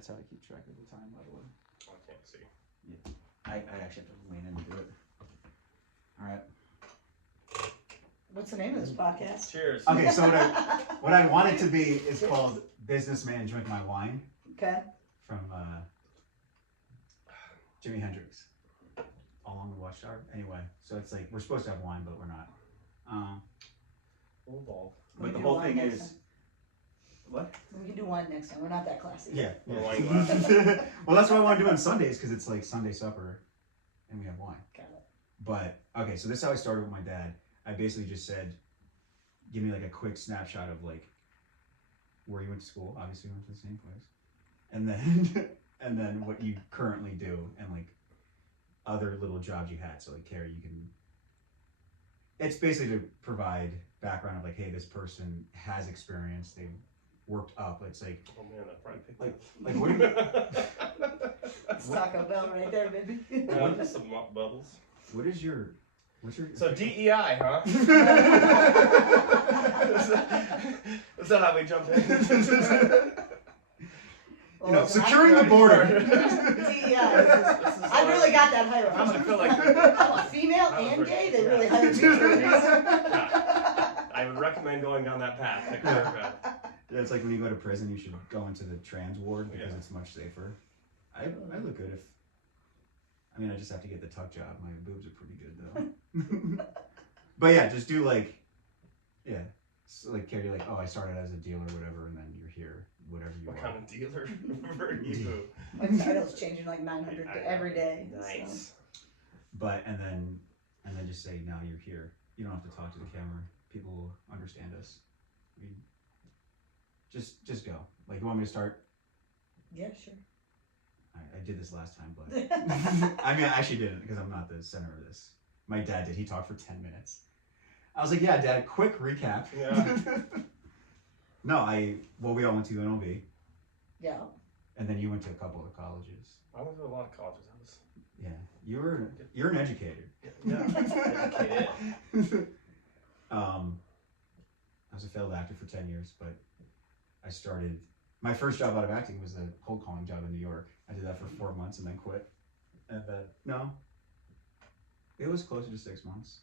That's how I keep track of the time, by the way. Oh, I can't see. Yeah. I actually have to lean in and do it. Alright. What's the name of this podcast? Cheers. Okay, so what I want it to be is called Businessmen Drink My Wine. Okay. From Jimi Hendrix. Along the Watchtower. Anyway, so it's like we're supposed to have wine, but we're not. We'll evolve. But the whole thing is. What? We can do wine next time. We're not that classy. Yeah. Wine glass. Well, that's what I want to do on Sundays because it's like Sunday supper, and we have wine. Got it. But okay, so this is how I started with my dad. I basically just said, give me like a quick snapshot of like where you went to school. Obviously, we went to the same place, and then and then what you currently do and like other little jobs you had. So like Carrie, you can. It's basically to provide background of like, hey, this person has experience. They've worked up. It's like, Oh man, that probably picked like what? Do you, That's Taco Bell right there, baby. Just some bubbles. what's your? So DEI, huh? Is that how we jump in? You know, securing the border. DEI. I really got that higher. I feel like I'm a female and gay. They really hired me for a reason. I would recommend going down that path. Take care of it. Yeah, it's like when you go to prison, you should go into the trans ward because Yeah. it's much safer. I look good if. I mean, I just have to get the tuck job. My boobs are pretty good though. But yeah, just do like, yeah, so like Carrie, like, oh, I started as a dealer, whatever, and then you're here, whatever you What are. kind of dealer were you? My title's changing like 900 every day. Nice. But and then just say now you're here. You don't have to talk to the camera. People will understand us. I mean, just go. Like, you want me to start? Yeah, sure. I did this last time, but I mean, I actually didn't because I'm not the center of this. My dad did. He talked for 10 minutes. I was like, yeah, Dad, quick recap. Yeah. No, we all went to UNLV, Yeah. and then you went to a couple of colleges. I went to a lot of colleges. Yeah, you're an educator. Yeah, educated. I was a failed actor for 10 years, but I started. My first job out of acting was the cold calling job in New York. I did that for 4 months and then quit. And then no, it was closer to 6 months.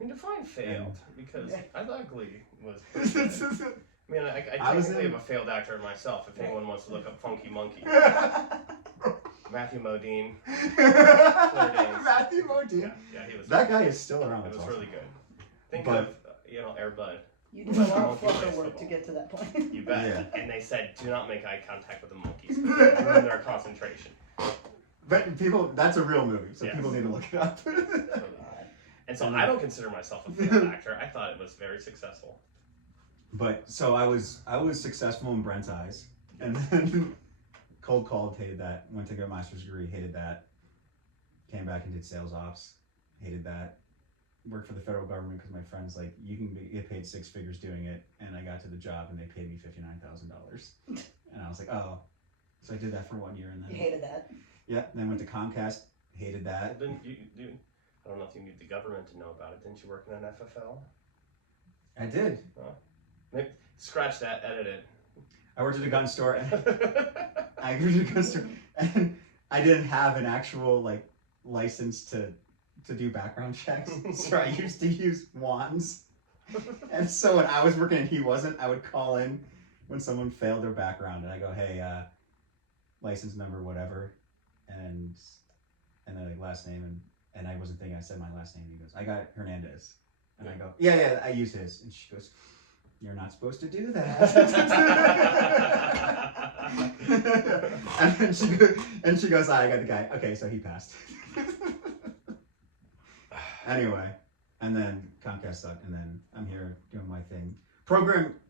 I mean, define failed because Ugly was pretty good. I mean, I technically am a failed actor myself. If anyone wants to look up Funky Monkey, Matthew Modine, Matthew Modine. Yeah, he was. That guy is still around. It was really good. Think But- of Air Bud. You did a lot of photo work to get to that point. You bet. Yeah. And they said, do not make eye contact with the monkeys. They ruin their concentration. But people, that's a real movie, so Yes. people need to look it up. And so I don't consider myself a failed actor. I thought it was very successful. But so I was successful in Brent's eyes, and then cold called, hated that. Went to get a master's degree, hated that. Came back and did sales ops, hated that. Worked for the federal government because my friends like you can get paid 6 figures doing it, and I got to the job and they paid me $59,000, and I was like, oh, so I did that for 1 year and then You hated that. yeah, then went to Comcast, hated that. Didn't you, I don't know if you need the government to know about it. Didn't you work in an FFL? I did. Maybe, scratch that, edit it. I worked at a gun store. And I didn't have an actual like license to do background checks, so I used to use wands. And so when I was working and he wasn't, I would call in when someone failed their background, and I go, "Hey, license number, whatever," and then like last name, and I wasn't thinking. I said my last name. He goes, "I got Hernandez," and I go, "Yeah, I used his," and she goes, "You're not supposed to do that." and she goes, I got the guy. Okay, so he passed. Anyway, and then Comcast sucked, and then I'm here doing my thing.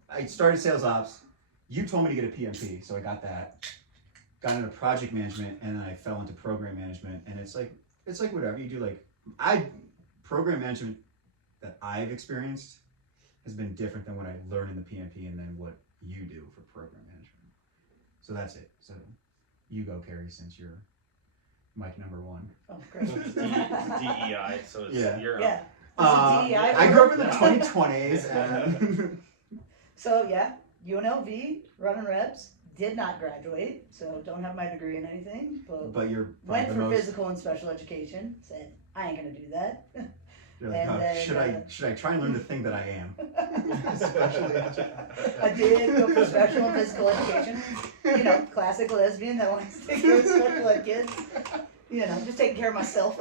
I started sales ops. You told me to get a PMP, so I got that. Got into project management, and then I fell into program management, and it's like whatever you do. Like program management that I've experienced has been different than what I learned in the PMP and then what you do for program management. So that's it. So you go, Carrie, since you're mic number 1. Oh, great. It's DEI, so it's you're Yeah. up. I grew up in the 2020s. And So yeah, UNLV, running reps, did not graduate, so don't have my degree in anything, but you're went the for most. physical and special education. Said I ain't gonna do that. You're like, and oh, then, should I try and learn the thing that I am? I did go for special and physical education. You know, classic lesbian that wants to take care of special ed kids. You know, just taking care of myself.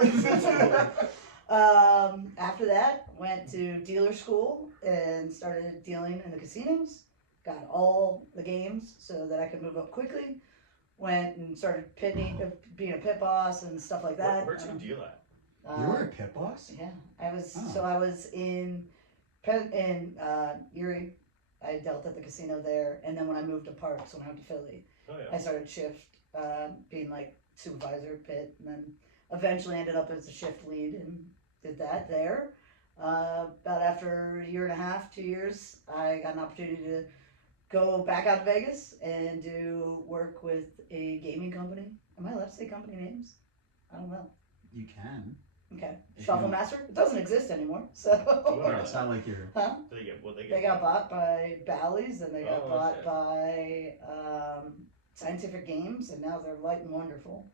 After that, went to dealer school and started dealing in the casinos. Got all the games so that I could move up quickly. Went and started being a pit boss and stuff like that. Where'd you deal at? You were a pit boss? Yeah, I was. Oh. So I was in Erie. I dealt at the casino there, and then when I moved to Parks, when I went to Philly, Oh yeah. I started shift, being like supervisor pit, and then eventually ended up as a shift lead and did that there. About after a year and a half, 2 years, I got an opportunity to go back out to Vegas and do work with a gaming company. Am I allowed to say company names? I don't know. You can. Okay. If Shuffle you- Master? It doesn't exist anymore, so. What? It's not like you're. Huh? They They got bought by Bally's, and they got Oh, bought shit. by Scientific Games, and now they're Light and Wonderful.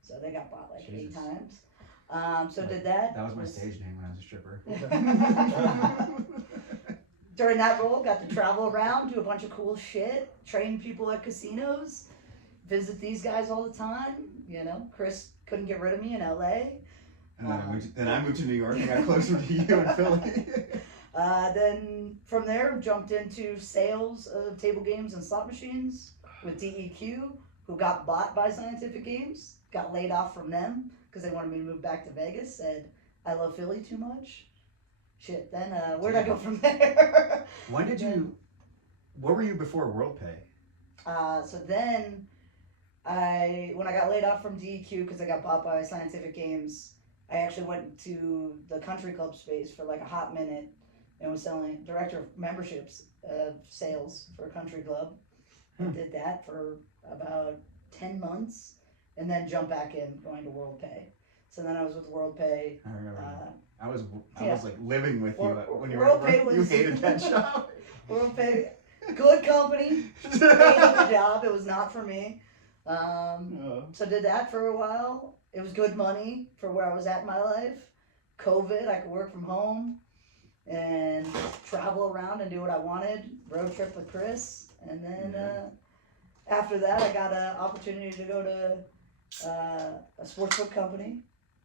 So they got bought like Jesus. 8 times. So did that. That was my stage name when I was a stripper. During that role, got to travel around, do a bunch of cool shit, train people at casinos, visit these guys all the time. You know, Chris couldn't get rid of me in LA. And then I moved to New York and got closer to you in Philly. Then from there, jumped into sales of table games and slot machines with DEQ, who got bought by Scientific Games. Got laid off from them because they wanted me to move back to Vegas. Said, I love Philly too much. Shit, then where'd I go from there? When did you? What were you before WorldPay? So then, when I got laid off from DEQ because I got bought by Scientific Games, I actually went to the country club space for like a hot minute and was selling director of memberships sales for a country club. I did that for about 10 months and then jumped back in going to WorldPay. So then I was with WorldPay. I remember. I was yeah. like living with you when you WorldPay were. You was- hated that job. WorldPay, good company, hated the job. It was not for me. So did that for a while. It was good money for where I was at in my life. COVID, I could work from home and travel around and do what I wanted. Road trip with Chris. And then after that, I got an opportunity to go to a sportsbook company.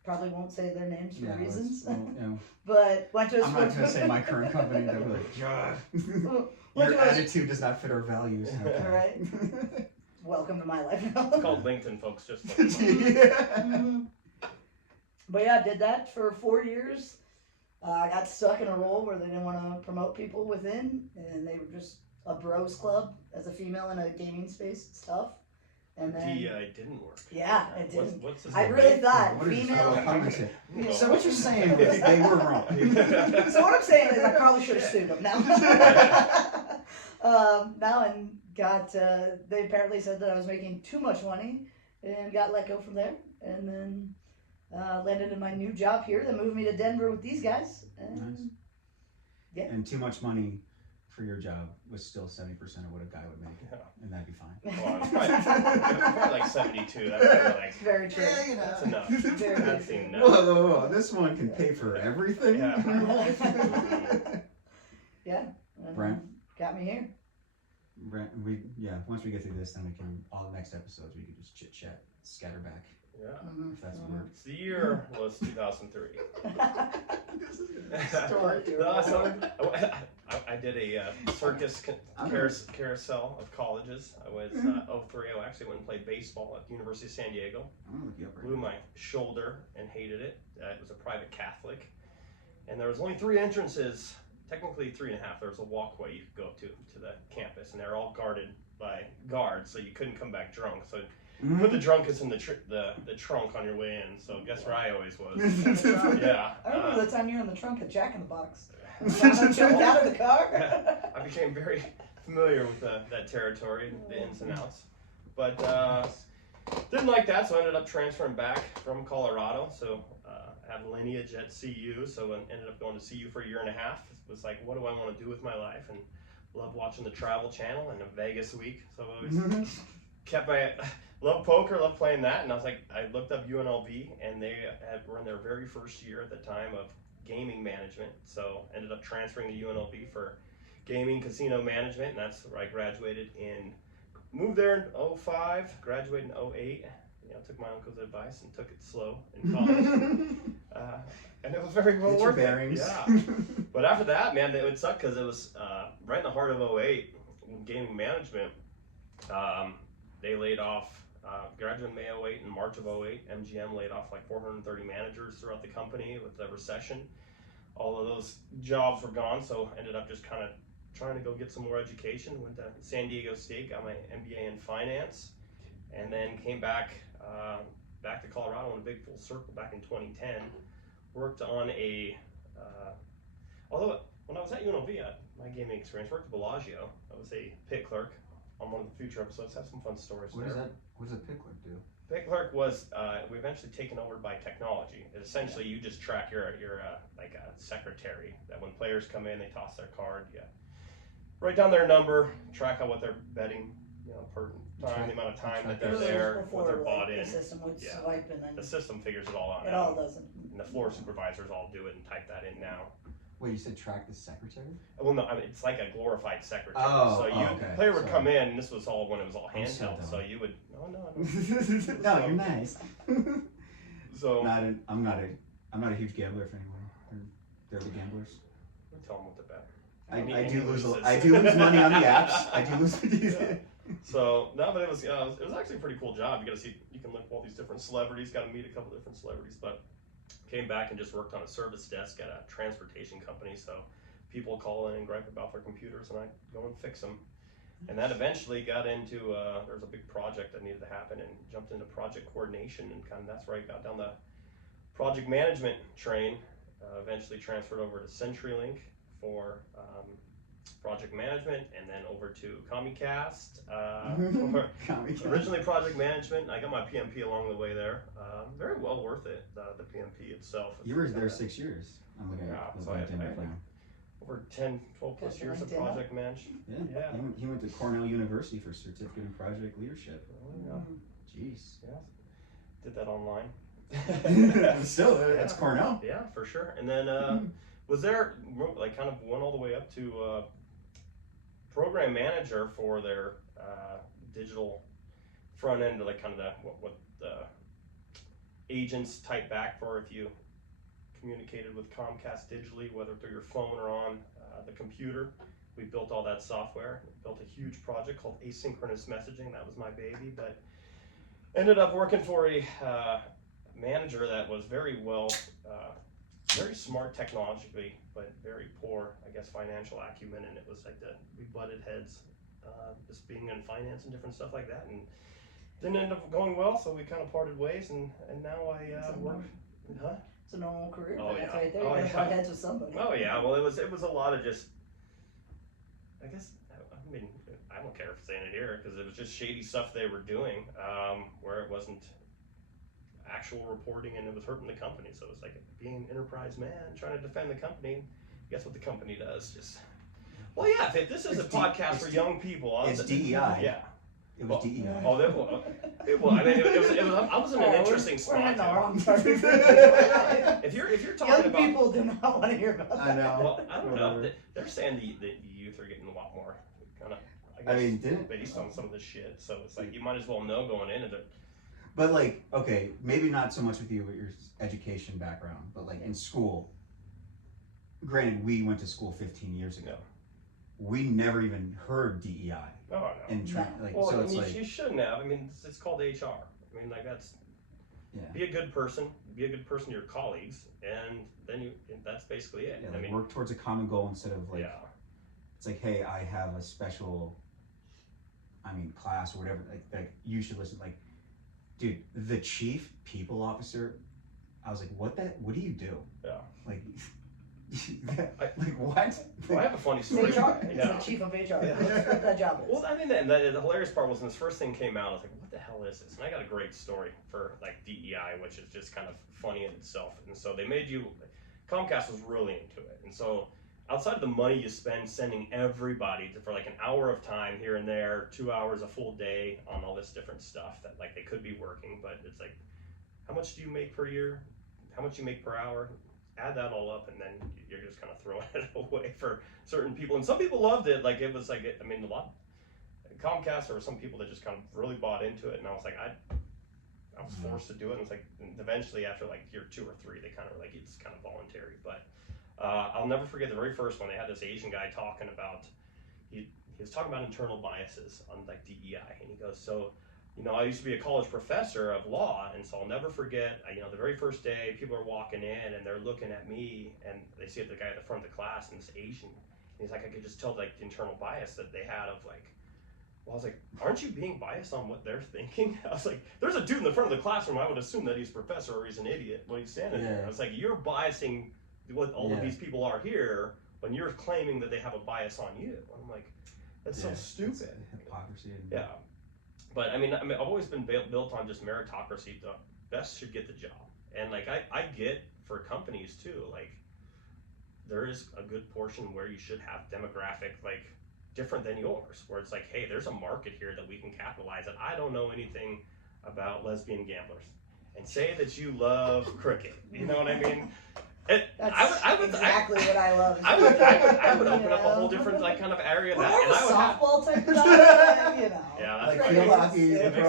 Probably won't say their names for reasons. But went to a I'm not going to sportsbook. say my current company. They'll be like, God, Went your to a- attitude does not fit our values. Okay. All right. Welcome to my life now. It's called LinkedIn, folks. Just like Mhm. But yeah, I did that for 4 years. I got stuck in a role where they didn't want to promote people within, and they were just a bros club as a female in a gaming space. It's tough. And then DEI didn't work. yeah, it did. What's this I about? really thought What is this female. about commentary? No. So what you're saying is they were wrong. So what I'm saying is I probably should have sued them now. Now and got they apparently said that I was making too much money and got let go from there, and then landed in my new job here. That moved me to Denver with these guys. And Nice. Yeah. And too much money for your job was still 70% of what a guy would make, Yeah. and that'd be fine. Well, it's probably like 72. That's kind of like it's very true. that's enough. Very That's good. enough. Whoa, this one can pay for everything. Yeah. Yeah. And Brent? got me here. Brent, once we get through this, then we can, all the next episodes, we can just chit chat, scatter back, Yeah. Mhm. if that's a word. The year was 2003. This is gonna start. No, so I did a circus carousel of colleges. I was 03. I actually went and played baseball at the University of San Diego. I'm gonna look you up right Blew now. my shoulder and hated it. It was a private Catholic, and there was only 3 entrances. Technically 3.5. There was a walkway you could go to the campus, and they're all guarded by guards, so you couldn't come back drunk. So put the drunkest in the trunk on your way in. So guess where I always was. Yeah. I remember the time you were in the trunk at Jack in the Box. I jumped out of the car. I became very familiar with that territory, the ins and outs. But didn't like that, so I ended up transferring back from Colorado. So I have lineage at CU, so I ended up going to CU for a year and a half. It was like, what do I want to do with my life? And love watching the Travel Channel and a Vegas week. So I always kept my love poker, love playing that, and I was like, I looked up UNLV, and they were in their very first year at the time of gaming management. So ended up transferring to UNLV for gaming casino management, and that's where I graduated in. Moved there in 05, graduated in 08. You know, took my uncle's advice and took it slow in college. And it was very well worth it. Yeah. But after that, man, it would suck because it was right in the heart of 08, gaming management. They laid off, graduated in May 08, in March of 08, MGM laid off like 430 managers throughout the company with the recession. All of those jobs were gone, so ended up just kind of trying to go get some more education. Went to San Diego State, got my MBA in finance, and then came back to Colorado in a big full circle back in 2010. Worked on although when I was at UNLV, my gaming experience, worked at Bellagio. I was a pit clerk on one of the future episodes. Have some fun stories. What does a pit clerk do? Pit clerk was we eventually taken over by technology. Essentially, you just track your like a secretary. That when players come in, they toss their card. You write down their number, track out what they're betting, you know, per time, the amount of time that they're there, what they're bought in. The system would swipe and then the system figures it all out. It now. all doesn't. And the floor supervisors all do it and type that in now. Wait, you said track the secretary? Well, no, I mean, it's like a glorified secretary. Oh, so okay. The player would Sorry. come in, and this was all when it was all I'm so handheld. dumb. So you would, no. No, you're nice. So I'm not a huge gambler. If anyone, they're the gamblers. we tell them what to bet. I do lose money on the apps. I do lose. Yeah. So no, but it was actually a pretty cool job. You got to see, you can look at all these different celebrities. Got to meet a couple different celebrities, but came back and just worked on a service desk at a transportation company. So people call in and gripe about their computers, and I go and fix them. And that eventually got into there was a big project that needed to happen, and jumped into project coordination, and kind of that's where I got down the project management train. Eventually transferred over to CenturyLink for project management, and then over to Comcast for originally project management. I got my PMP along the way there. Very well worth it, the PMP itself. You were there 6 years. I'm looking at so I have like over 10, 12 plus years of project management. Yeah. He went to Cornell University for certificate in project leadership. Oh, Jeez. Yeah. Did that online. Still, it's Cornell. Yeah, for sure. And then was there, like, kind of went all the way up to program manager for their digital front end, like kind of what the agents type back for if you communicated with Comcast digitally, whether through your phone or on the computer. We built all that software. Built a huge project called asynchronous messaging. That was my baby, but ended up working for a manager that was very very smart technologically, but very poor, I guess, financial acumen. And it was like we butted heads, just being in finance and different stuff like that, and didn't end up going well. So we kind of parted ways, and now I work. Huh? It's a normal career. Oh, That's yeah. right there. Oh, You gotta yeah. butt heads with somebody. Oh yeah, well it was a lot of just, I guess, I mean, I don't care if saying it here because it was just shady stuff they were doing, where it wasn't actual reporting and it was hurting the company. So it's like being an enterprise man trying to defend the company. Guess what the company does? Just, well, yeah. If this is a podcast for young people, It's DEI. Yeah. It was DEI. Oh, that was. I mean, it was. I was in an interesting We're spot. in the too. wrong target. If you're talking Young about people do not want to hear about that. I know. Well, I don't know. They're saying the youth are getting a lot more kind of, I mean, didn't based on some of the shit. So it's like you might as well know going into it. But like, okay, maybe not so much with you with your education background, but like in school. Granted, we went to school 15 years ago. We never even heard DEI. Oh no. And like, Well, so I it's mean, like, you shouldn't have. I mean, it's called HR. I mean, like that's. yeah. Be a good person. Be a good person to your colleagues, and then that's basically it. Yeah, I like mean, work towards a common goal instead of like, yeah. it's like, hey, I have a special, class or whatever. Like you should listen. Like, dude, the chief people officer. I was like, what do you do? Yeah. Like, like what? Well, I have a funny story. HR. It's Yeah. the chief of HR. Yeah. That's what that job is. Well, I mean, the hilarious part was when this first thing came out, I was like, what the hell is this? And I got a great story for like DEI, which is just kind of funny in itself. And so they made Comcast was really into it. And so outside of the money you spend sending everybody for like an hour of time here and there, 2 hours, a full day on all this different stuff that like they could be working, but it's like, how much do you make per year? How much you make per hour? Add that all up, and then you're just kind of throwing it away for certain people. And some people loved it. Like, it was like, I mean, a lot. Comcast, there were some people that just kind of really bought into it, and I was like, I was forced to do it. And it's like, eventually, after like year 2 or 3, they kind of were like, it's kind of voluntary. But I'll never forget the very first one. They had this Asian guy talking about, he was talking about internal biases on like DEI, and he goes, so, you know, I used to be a college professor of law, and so I'll never forget, you know, the very first day, people are walking in, and they're looking at me, and they see the guy at the front of the class, and this Asian, and he's like, I could just tell, like, the internal bias that they had of, like, well, I was like, aren't you being biased on what they're thinking? I was like, there's a dude in the front of the classroom, I would assume that he's a professor or he's an idiot when he's standing there. I was like, you're biasing what all of these people are here when you're claiming that they have a bias on you. And I'm like, that's so stupid. Hypocrisy. Yeah. But I mean, I've always been built on just meritocracy. The best should get the job. And like, I get for companies too, like, there is a good portion where you should have demographic, like, different than yours, where it's like, hey, there's a market here that we can capitalize on. I don't know anything about lesbian gamblers, and say that you love cricket. You know what I mean? That's exactly what I love. I would open up a whole different like kind of area of that, and I would softball type stuff, you know. Yeah, like that's field right.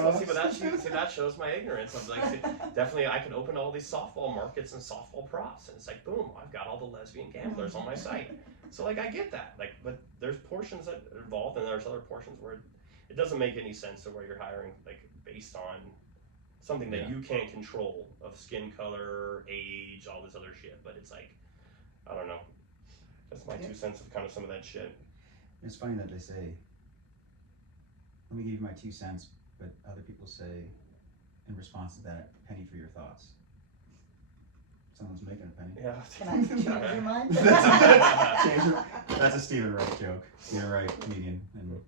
hockey. See, that shows my ignorance. I'm like, definitely, I can open all these softball markets and softball props, and it's like, boom, I've got all the lesbian gamblers on my site. So like, I get that. Like, but there's portions that are involved, and there's other portions where it doesn't make any sense to where you're hiring like based on something that you can't control of skin color, age, all this other shit. But it's like, I don't know. That's my 2 cents of kind of some of that shit. It's funny that they say, let me give you my 2 cents, but other people say, in response to that, penny for your thoughts. Someone's making a penny. Yeah. Can I change your mind? That's a Stephen Wright joke. Stephen Wright, comedian in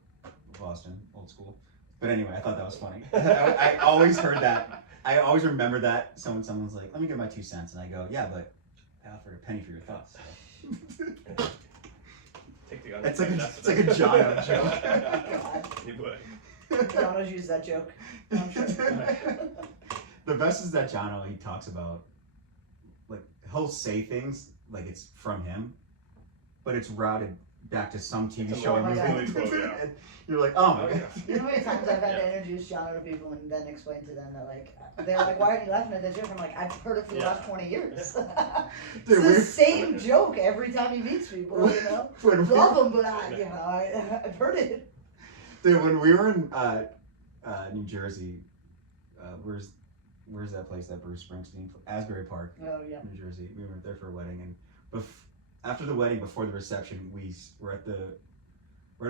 Boston, old school. But anyway, I thought that was funny. I always heard that. I always remember that. Someone's like, let me give my 2 cents. And I go, yeah, but I offered a penny for your thoughts. So. Take the it's like a Jono joke. You would. Jono's used that joke. I'm sure. The best is that Jono, he talks about, like, he'll say things like it's from him, but it's routed back to some TV show or movie. Really cool, yeah. And you're like, oh my god. You know how many times I've had to introduce Jono to people and then explain to them that, like, they're like, why are you laughing at that joke? I'm like, I've heard it for the last 20 years. It's the same joke every time he meets people, you know? Love him, but I've heard it. Dude, when we were in New Jersey, where's that place that Bruce Springsteen, Asbury Park, Oh, yeah. New Jersey. We were there for a wedding, and after the wedding, before the reception, we're at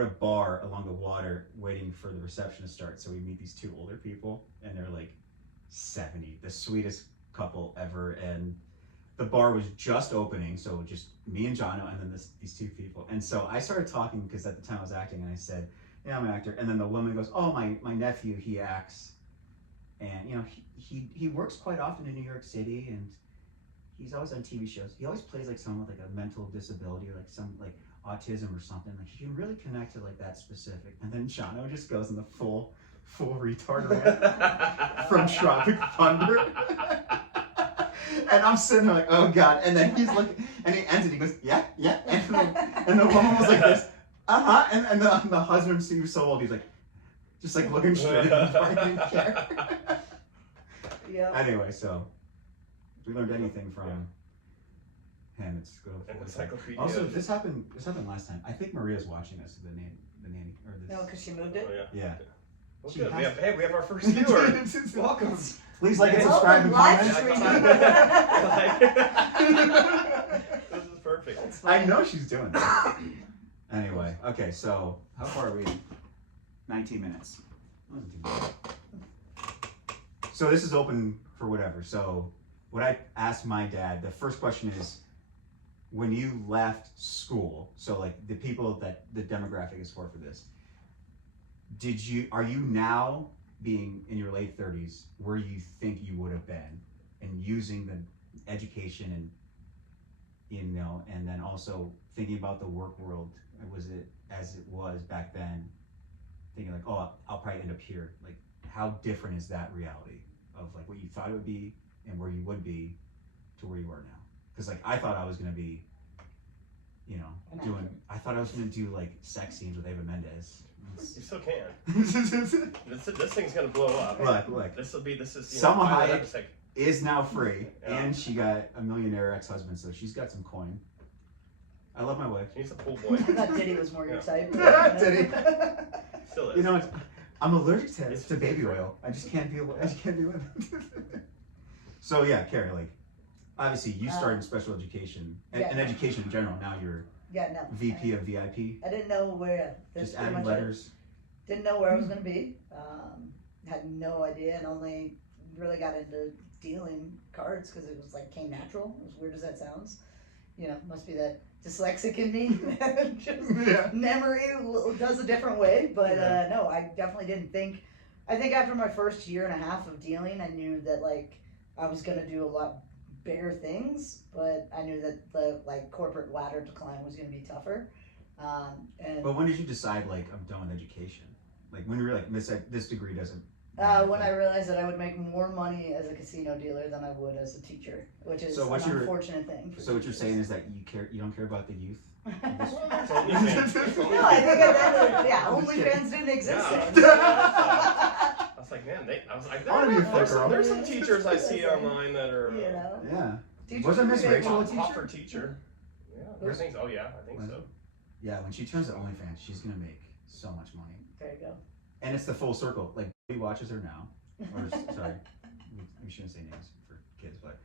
a bar along the water waiting for the reception to start. So we meet these 2 older people, and they're like 70, the sweetest couple ever. And the bar was just opening, so just me and Jono, and then these 2 people. And so I started talking because at the time I was acting, and I said, yeah, I'm an actor. And then the woman goes, oh, my nephew, he acts, and you know, he works quite often in New York City, and he's always on TV shows. He always plays like someone with like a mental disability, like some like autism or something. Like he can really connect to like that specific. And then Jono just goes in the full retard rant from Tropic Thunder. And I'm sitting there like, oh god. And then he's looking, and he ends it. He goes, yeah. And the woman was like this, And the husband, he was so old. He's like, just like looking straight at him. I didn't care. Yeah. Anyway, so. If we learned anything from him, it's go. Also, this happened last time. I think Maria's watching us. The nanny or this. No, because she moved it. Oh, yeah. Well, good. We have our first viewer. Welcome. Please like and subscribe and comment. This is perfect. I know she's doing that. Anyway, okay. So how far are we? 19 minutes. Wasn't too bad. So this is open for whatever. So. What I asked my dad, the first question is, when you left school, so like the people that the demographic is for this, are you now being in your late 30s where you think you would have been and using the education and you know, and then also thinking about the work world, was it as it was back then, thinking like, oh, I'll probably end up here. Like, how different is that reality of like what you thought it would be and where you would be to where you are now? Because like I thought I was gonna be, you know, I thought I was gonna do like sex scenes with Eva Mendes. You still can. This thing's gonna blow up. Look. This is. Salma Hayek is now free, and she got a millionaire ex-husband, so she's got some coin. I love my wife. She's a pool boy. I thought Diddy was more your type. Diddy. Still is. You know, I'm allergic to baby oil. I just can't deal with it. So yeah, Carrie, like, obviously you started in special education and education in general. Now you're VP of VIP. I didn't know where. Just adding letters. Didn't know where I was going to be. Had no idea, and only really got into dealing cards because it was like came natural. As weird as that sounds, you know, must be that dyslexic in me. Just memory does a different way, but no, I definitely didn't think. I think after my first year and a half of dealing, I knew that like I was going to do a lot bigger things, but I knew that the like corporate ladder to climb was going to be tougher. But when did you decide like I'm done with education? Like when you were like this degree doesn't. When I realized that I would make more money as a casino dealer than I would as a teacher, which is an unfortunate thing. So what you're saying is that you don't care about the youth? No, I think OnlyFans didn't exist then. I was like, man, there's some teachers I see online that are. You know. Yeah. Wasn't Miss Rachel a teacher? Offer teacher. Yeah. I think so. Yeah, when she turns to OnlyFans, she's gonna make so much money. There you go. And it's the full circle. Like he watches her now, or sorry, we shouldn't say names for kids, but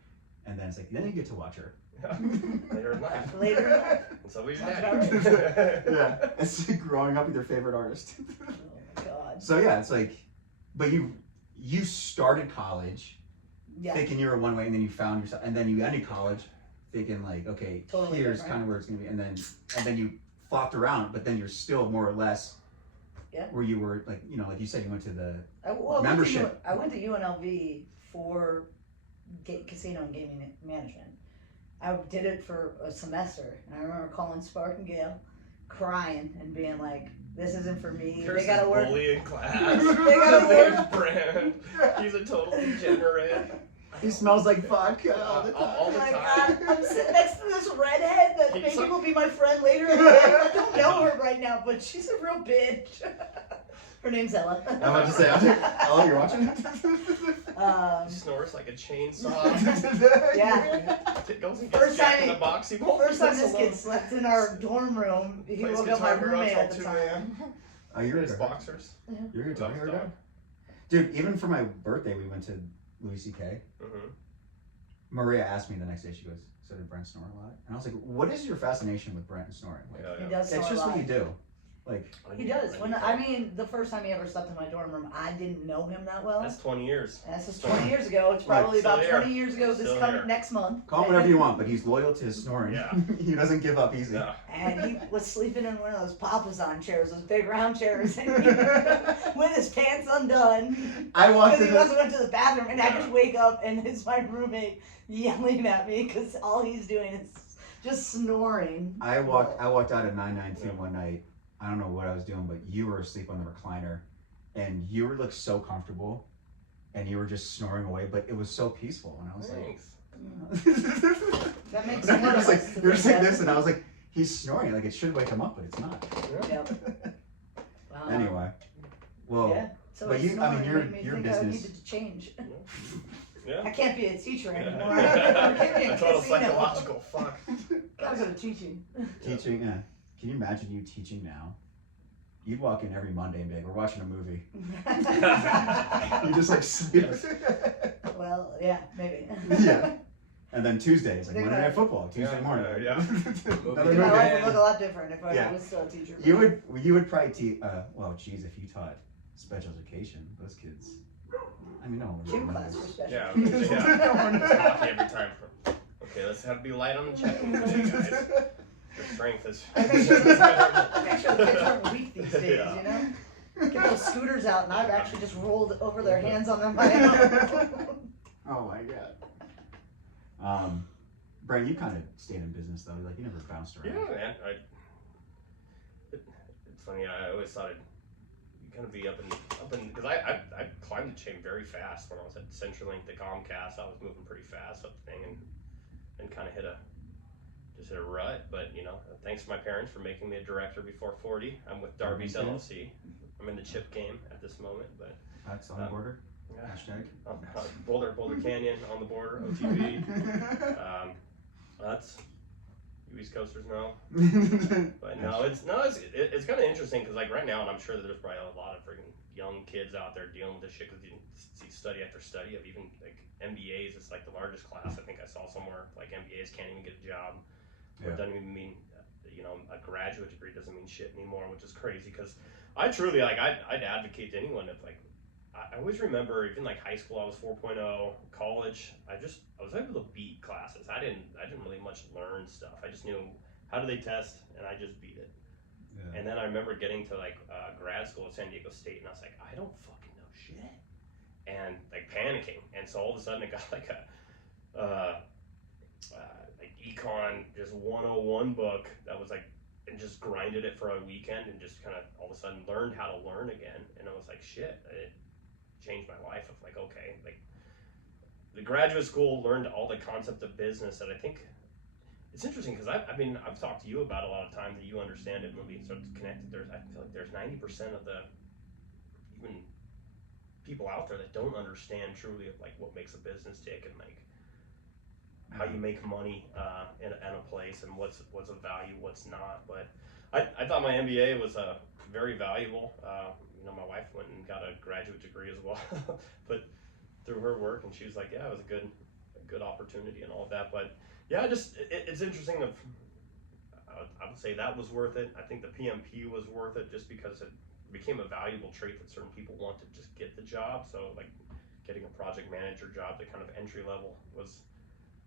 and then it's like then you get to watch her. Later in life. And so we yeah, it's like growing up with your favorite artist. Oh my god. So yeah, it's like, but you started college, thinking you were one way, and then you found yourself, and then you ended college, thinking like, okay, totally here's kind of where it's gonna be, and then you flopped around, but then you're still more or less. Yeah. Where you were like, you know, like you said, you went to the membership. I went to UNLV for casino and gaming management. I did it for a semester, and I remember calling Spark and Gail, crying and being like, "This isn't for me. There's they gotta work. Bully in class. They gotta work. Brand. He's a total degenerate. He smells like vodka all the time. All the time. I'm sitting next to this redhead that maybe will be my friend later in life. I don't know her right now, but she's a real bitch. Her name's Ella. I'm about to say, Ella, you're watching? She snores like a chainsaw. Yeah. Goes and gets Jack in the box. First time this kid slept in our dorm room, he woke up my roommate at the time. Oh, you're his boxers. Yeah. You're a dog. Dude, even for my birthday, we went to Louis C.K. Mm-hmm. Maria asked me the next day, she goes, so did Brent snore a lot? And I was like, what is your fascination with Brent and snoring? Like, He does snore it's just a lot. what you do. Like he does. The first time he ever slept in my dorm room, I didn't know him that well. That's 20 years. That's just 20 years ago. It's probably about 20 years ago. This coming next month. Call him whatever you want, but he's loyal to his snoring. Yeah. He doesn't give up easy. Yeah. And he was sleeping in one of those papasan chairs, those big round chairs, with his pants undone. I walked in. Because he went to the bathroom, and I just wake up, and it's my roommate yelling at me because all he's doing is just snoring. I walked out of 992 one night. I don't know what I was doing, but you were asleep on the recliner, and you were like so comfortable, and you were just snoring away. But it was so peaceful, and I was like, that makes sense. You're just like this, and I was like, he's snoring. Like it should wake him up, but it's not. Yep. Anyway, well, yeah. So but your business. I needed to change. Yeah. I can't be a teacher anymore. Yeah. I can't be a total psychological fuck. Gotta go to teaching. Teaching, yeah. Can you imagine you teaching now? You'd walk in every Monday and be like, we're watching a movie. You just like sleep. Well, yeah, maybe. Yeah. And then Tuesdays, like Monday Night Football, Tuesday morning. Yeah. My life would look a lot different if I was still a teacher. You would probably teach, well, geez, if you taught special education, those kids, I mean, no. Gym class for special education. Yeah. Hockey every time. Okay, let's have to be light on the checking today, guys. Your strength is. I make sure the kids aren't weak these days, you know? Get those scooters out, and I've actually just rolled over their hands on them by own. Oh my god. Brian, you kind of stayed in business though. Like you never bounced around. Yeah, man. It's funny. I always thought it'd kind of be up and because I climbed the chain very fast when I was at CenturyLink, the Comcast. I was moving pretty fast up the thing and kind of hit a rut. But thanks to my parents for making me a director before 40. I'm with Darby's LLC. I'm in the chip game at this moment, but that's on the border. Yeah. Hashtag. Boulder Canyon on the border. OTV. That's you East Coasters know. But no, it's kind of interesting because like right now, and I'm sure that there's probably a lot of freaking young kids out there dealing with this shit because you see study after study of even like MBAs. It's like the largest class I think I saw somewhere. Like MBAs can't even get a job. Yeah. It doesn't even mean a graduate degree doesn't mean shit anymore, which is crazy because I truly like I'd advocate to anyone if like I always remember even like high school I was 4.0, college I was able to beat classes. I didn't really much learn stuff. I just knew how do they test and I just beat it. Yeah. And then I remember getting to like grad school at San Diego State and I was like I don't fucking know shit and like panicking, and so all of a sudden it got like a like econ just 101 book that was like, and just grinded it for a weekend and just kind of all of a sudden learned how to learn again. And I was like, shit, it changed my life of like, okay, like the graduate school learned all the concept of business that I think it's interesting because I've talked to you about a lot of times that you understand it when we start to connect. I feel like there's 90% of the even people out there that don't understand truly of like what makes a business tick and like how you make money in a place and what's of value, what's not. But I thought my MBA was very valuable. My wife went and got a graduate degree as well, but through her work, and she was like, yeah, it was a good opportunity and all of that. But yeah, it's interesting. I would say that was worth it. I think the PMP was worth it just because it became a valuable trait that certain people want to just get the job. So like getting a project manager job, the kind of entry level was.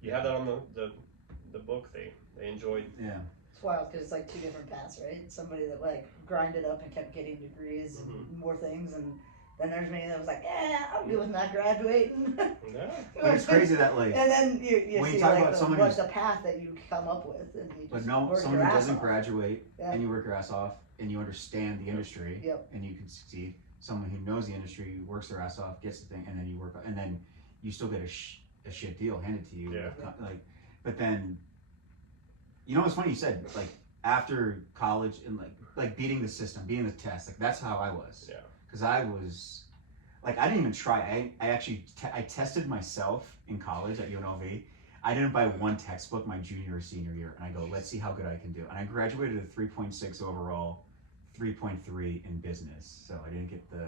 You have that on the book. They enjoyed. Yeah. It's wild because it's like two different paths, right? Somebody that like grinded up and kept getting degrees and more things, and then there's me that was like, yeah, I'm good with not graduating. Yeah. But it's crazy that like. And then you when see you talk like about someone what's the path that you come up with, and you just but no, work someone your who ass doesn't off. graduate Yeah. and you work your ass off and you understand the industry Yep. and you can succeed. Someone who knows the industry, works their ass off, gets the thing, and then you work, and then you still get a shit deal handed to you. Yeah. Like, but then, what's funny? You said like after college and like beating the system, beating the test. Like that's how I was. Yeah. Because I was, like, I didn't even try. I actually I tested myself in college at UNLV. I didn't buy one textbook my junior or senior year, and I go, let's see how good I can do. And I graduated at 3.6 overall, 3.3 in business. So I didn't get the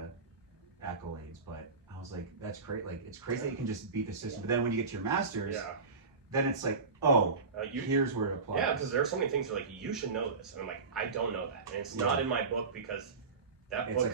accolades, but I was like, that's great. Like, it's crazy that you can just beat the system. But then when you get to your master's, then it's like, here's where it applies. Yeah, because there are so many things that are like, you should know this. And I'm like, I don't know that. And it's not in my book because that book,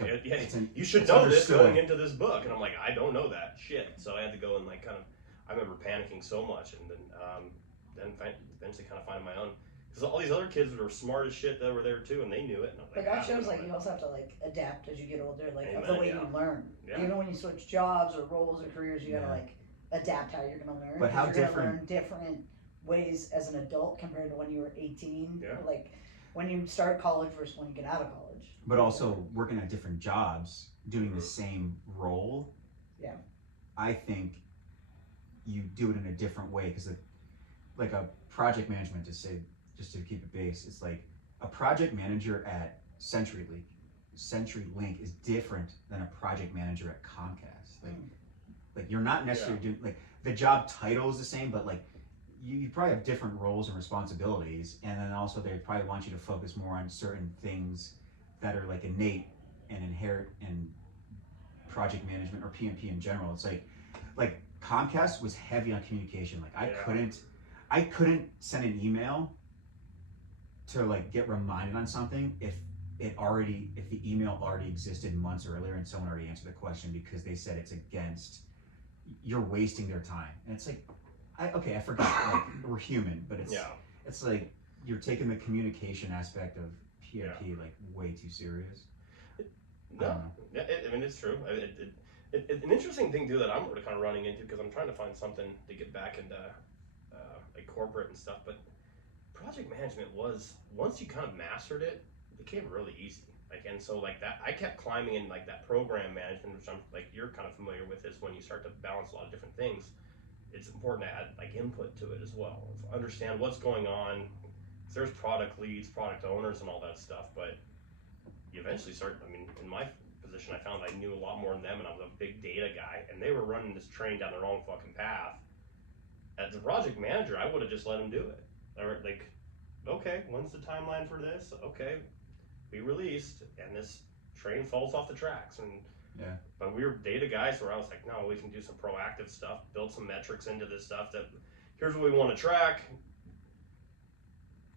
you should know this going into this book. And I'm like, I don't know that shit. So I had to go and like kind of, I remember panicking so much and then eventually kind of finding my own. Because all these other kids were smart as shit that were there too, and they knew it. And I'm like, but that shows like you also have to like adapt as you get older, like Amen, of the way you learn. Yeah. Even when you switch jobs or roles or careers, you gotta like adapt how you're gonna learn. But how you're different? Gonna learn different ways as an adult compared to when you were 18. Yeah. Like when you start college versus when you get out of college. But also working at different jobs, doing the same role. Yeah. I think you do it in a different way because, like a project management, just to keep it base, it's like a project manager at CenturyLink is different than a project manager at Comcast. Like you're not necessarily doing like the job title is the same, but like you probably have different roles and responsibilities, and then also they probably want you to focus more on certain things that are like innate and inherent in project management or PMP in general. It's like Comcast was heavy on communication. Like I couldn't send an email to like get reminded on something if the email already existed months earlier and someone already answered the question because they said it's against, you're wasting their time. And it's like, I forgot, like we're human, but it's like you're taking the communication aspect of PMP like way too serious. No, I mean it's true. An interesting thing too that I'm kind of running into because I'm trying to find something to get back into like corporate and stuff. But project management was, once you kind of mastered it, it became really easy. Like, and so like that, I kept climbing in like that program management, which I'm like you're kind of familiar with, is when you start to balance a lot of different things. It's important to add like input to it as well. Understand what's going on. There's product leads, product owners, and all that stuff. But you eventually start. I mean, in my position, I found I knew a lot more than them, and I was a big data guy, and they were running this train down the wrong fucking path. As a project manager, I would have just let them do it. Or like, okay, when's the timeline for this? Okay, we released, and this train falls off the tracks. And yeah. But we were data guys, where I was like, no, we can do some proactive stuff, build some metrics into this stuff. That here's what we want to track.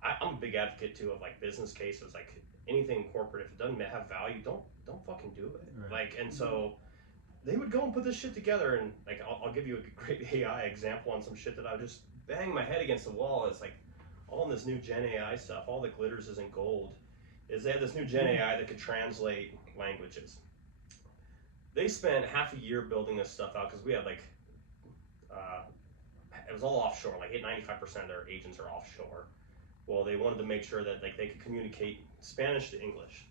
I'm a big advocate too of like business cases, like anything corporate. If it doesn't have value, don't fucking do it. Right. Like, and so they would go and put this shit together, and like I'll give you a great AI example on some shit that I would just bang my head against the wall. It's like all in this new Gen AI stuff, all that glitters isn't gold. Is they have this new Gen AI that could translate languages. They spent half a year building this stuff out because we had like it was all offshore. Like 95% of their agents are offshore. Well, they wanted to make sure that like they could communicate Spanish to English.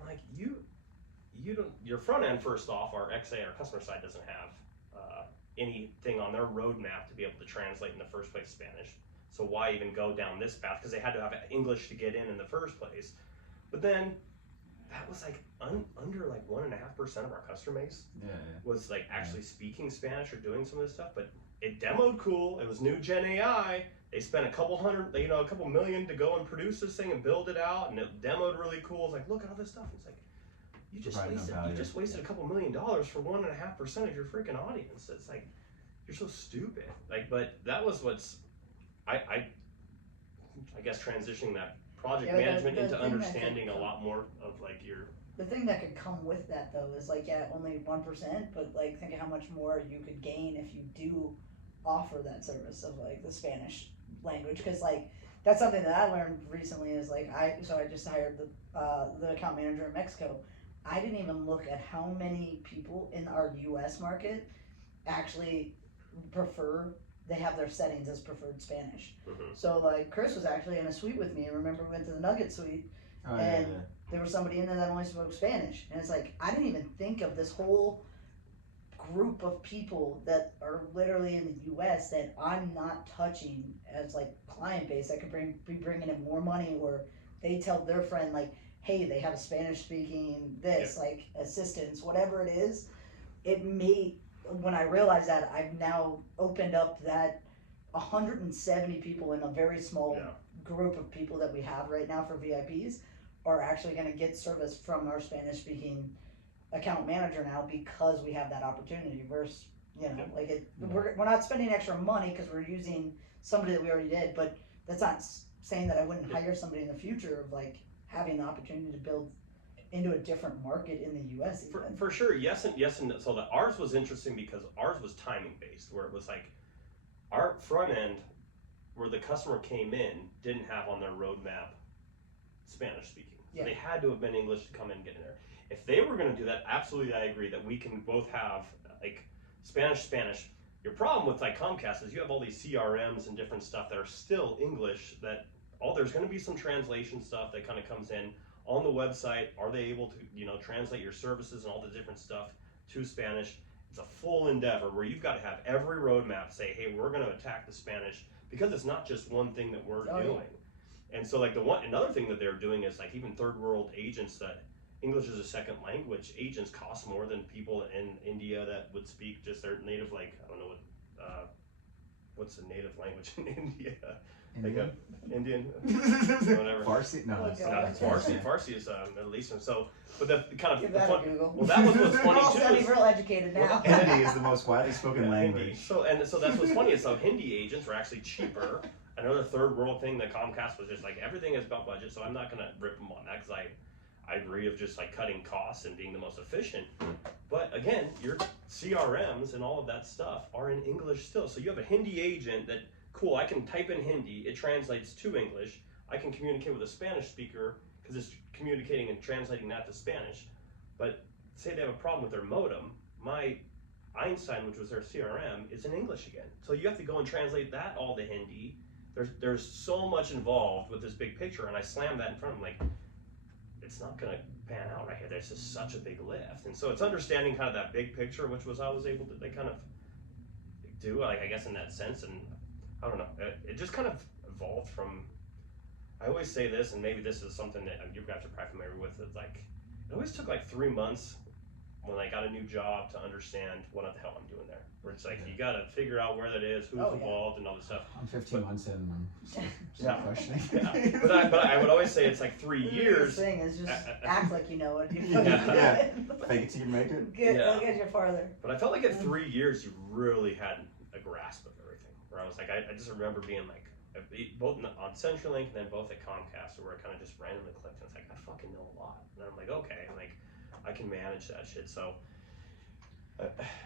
I'm like, you don't. Your front end, first off, our XA, our customer side, doesn't have anything on their roadmap to be able to translate in the first place Spanish. So why even go down this path? Because they had to have English to get in the first place. But then that was like under like 1.5% of our customer base was like actually speaking Spanish or doing some of this stuff. But it demoed cool. It was new Gen AI. They spent a couple million to go and produce this thing and build it out, and it demoed really cool. It's like, look at all this stuff. It's like, you just wasted a couple $1 million for 1.5% of your freaking audience. It's like, you're so stupid. Like, but that was what's, I guess transitioning that project management into understanding a lot more of like your. The thing that could come with that though is like, yeah, only 1%, but like think of how much more you could gain if you do offer that service of like the Spanish language, because like that's something that I learned recently is like I just hired the account manager in Mexico. I didn't even look at how many people in our US market actually they have their settings as preferred Spanish. So like Chris was actually in a suite with me. I remember we went to the Nugget suite there was somebody in there that only spoke Spanish, and it's like I didn't even think of this whole group of people that are literally in the US that I'm not touching as like client base that could be bringing in more money, or they tell their friend like, hey, they have a Spanish speaking like assistance, whatever it is. It made, when I realized that, I've now opened up that 170 people in a very small group of people that we have right now for VIPs are actually going to get service from our Spanish speaking account manager now, because we have that opportunity versus, we're not spending extra money because we're using somebody that we already did, but that's not saying that I wouldn't hire somebody in the future of like having the opportunity to build into a different market in the US even. For sure, yes, and so ours was interesting because ours was timing based, where it was like our front end, where the customer came in, didn't have on their roadmap Spanish speaking. So they had to have been English to come in and get in there. If they were going to do that, absolutely, I agree that we can both have like Spanish. Your problem with like Comcast is you have all these CRMs and different stuff that are still English. There's going to be some translation stuff that kind of comes in on the website. Are they able to translate your services and all the different stuff to Spanish? It's a full endeavor where you've got to have every roadmap say, hey, we're going to attack the Spanish, because it's not just one thing that we're doing. And so like another thing that they're doing is like even third world agents that English is a second language agents cost more than people in India that would speak just their native, like, I don't know what's the native language in India? Indian? Indian, whatever. Farsi? No, it's not. Farsi is Middle Eastern. So, but the kind of Give that a Google. well, that was what's funny We're all too. sounding real educated now. Hindi is the most widely spoken language. Hindi. So that's what's funny is Hindi agents were actually cheaper. Another third world thing that Comcast was just like, everything is about budget, so I'm not gonna rip them on that, because I agree of just like cutting costs and being the most efficient. But again, your CRMs and all of that stuff are in English still. So you have a Hindi agent that, cool, I can type in Hindi, it translates to English. I can communicate with a Spanish speaker because it's communicating and translating that to Spanish. But say they have a problem with their modem, my Einstein, which was their CRM, is in English again. So you have to go and translate that all to Hindi. There's so much involved with this big picture, and I slammed that in front of him like, it's not gonna pan out right here. There's just such a big lift, and so it's understanding kind of that big picture, which was I was able to kind of do, like, I guess in that sense, and I don't know, it just kind of evolved from. I always say this, and maybe this is something that you guys are probably familiar with. Is like, it always took like 3 months when I got a new job to understand what the hell I'm doing there. Where it's like, you got to figure out where that is, who's involved, and all this stuff. I'm 15 months in, and I'm still questioning. Yeah. But I would always say it's like 3 years. The thing is just act like you know it. Yeah. Fake it till you make it. It'll get you farther. But I felt like at 3 years, you really had a grasp of everything. Where I was like, I just remember being like, both on CenturyLink and then both at Comcast, where it kind of just randomly clicked. And it's like, I fucking know a lot. And I'm like, okay, like, I can manage that shit. So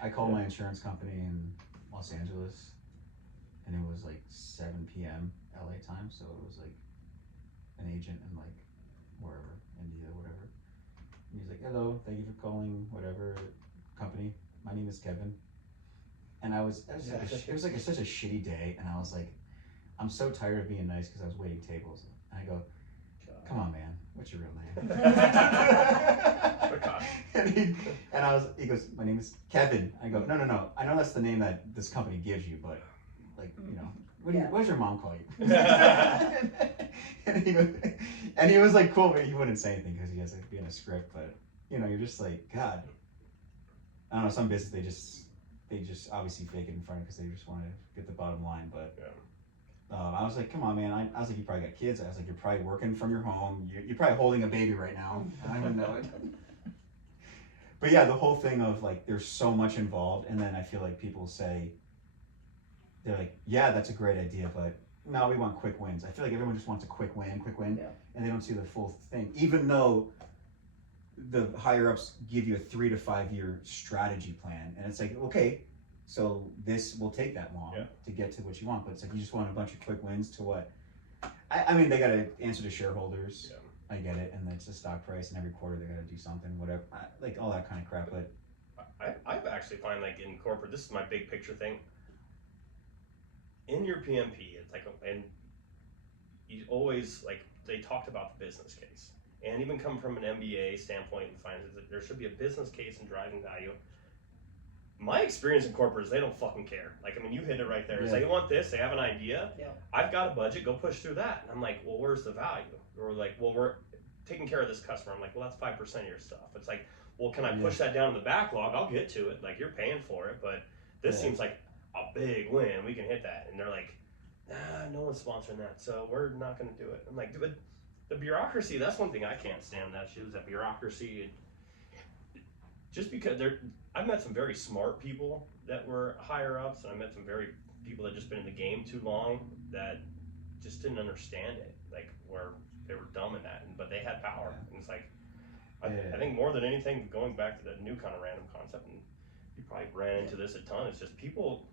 I called my insurance company in Los Angeles, and it was like 7 p.m. LA time, so it was like an agent in like wherever, India, whatever. And he's like, hello, thank you for calling whatever company. My name is Kevin. And it was like such a shitty day, and I was like, I'm so tired of being nice because I was waiting tables. And I go, come on, man, what's your real name? and he goes, my name is Kevin. I go, no, I know that's the name that this company gives you, but like, you know, what does your mom call you? and he was like, cool, but he wouldn't say anything because he has to be in a script. But you know, you're just like, God, I don't know. Some business they just obviously fake it in front because they just want to get the bottom line. But I was like, come on, man. I was like, you probably got kids. I was like, you're probably working from your home. You're probably holding a baby right now. I don't know it. But yeah, the whole thing of like, there's so much involved, and then I feel like people say, they're like, yeah, that's a great idea, but no, we want quick wins. I feel like everyone just wants a quick win, and they don't see the full thing. Even though the higher ups give you a 3 to 5 year strategy plan, and it's like, okay, so this will take that long to get to what you want, but it's like you just want a bunch of quick wins to what? I mean, they got to answer to shareholders. Yeah. I get it, and it's the stock price, and every quarter they got to do something, whatever, like all that kind of crap. But I actually find like in corporate, this is my big picture thing. In your PMP, it's like, and you always like they talked about the business case, and even come from an MBA standpoint and finance, that there should be a business case and driving value. My experience in corporate is they don't fucking care. Like, I mean, you hit it right there. It's like, you want this, they have an idea. Yeah. I've got a budget, go push through that. And I'm like, well, where's the value? Or like, well, we're taking care of this customer. I'm like, well, that's 5% of your stuff. It's like, well, can I push that down in the backlog? I'll get to it. Like, you're paying for it, but this seems like a big win. We can hit that. And they're like, no one's sponsoring that, so we're not going to do it. I'm like, but the bureaucracy, that's one thing I can't stand, that shit, is that bureaucracy. Just because I've met some very smart people that were higher ups, and I met some very people that just been in the game too long that just didn't understand it, like where they were dumb in that, but they had power. And it's like, I think more than anything, going back to that new kind of random concept, and you probably ran into this a ton, it's just people,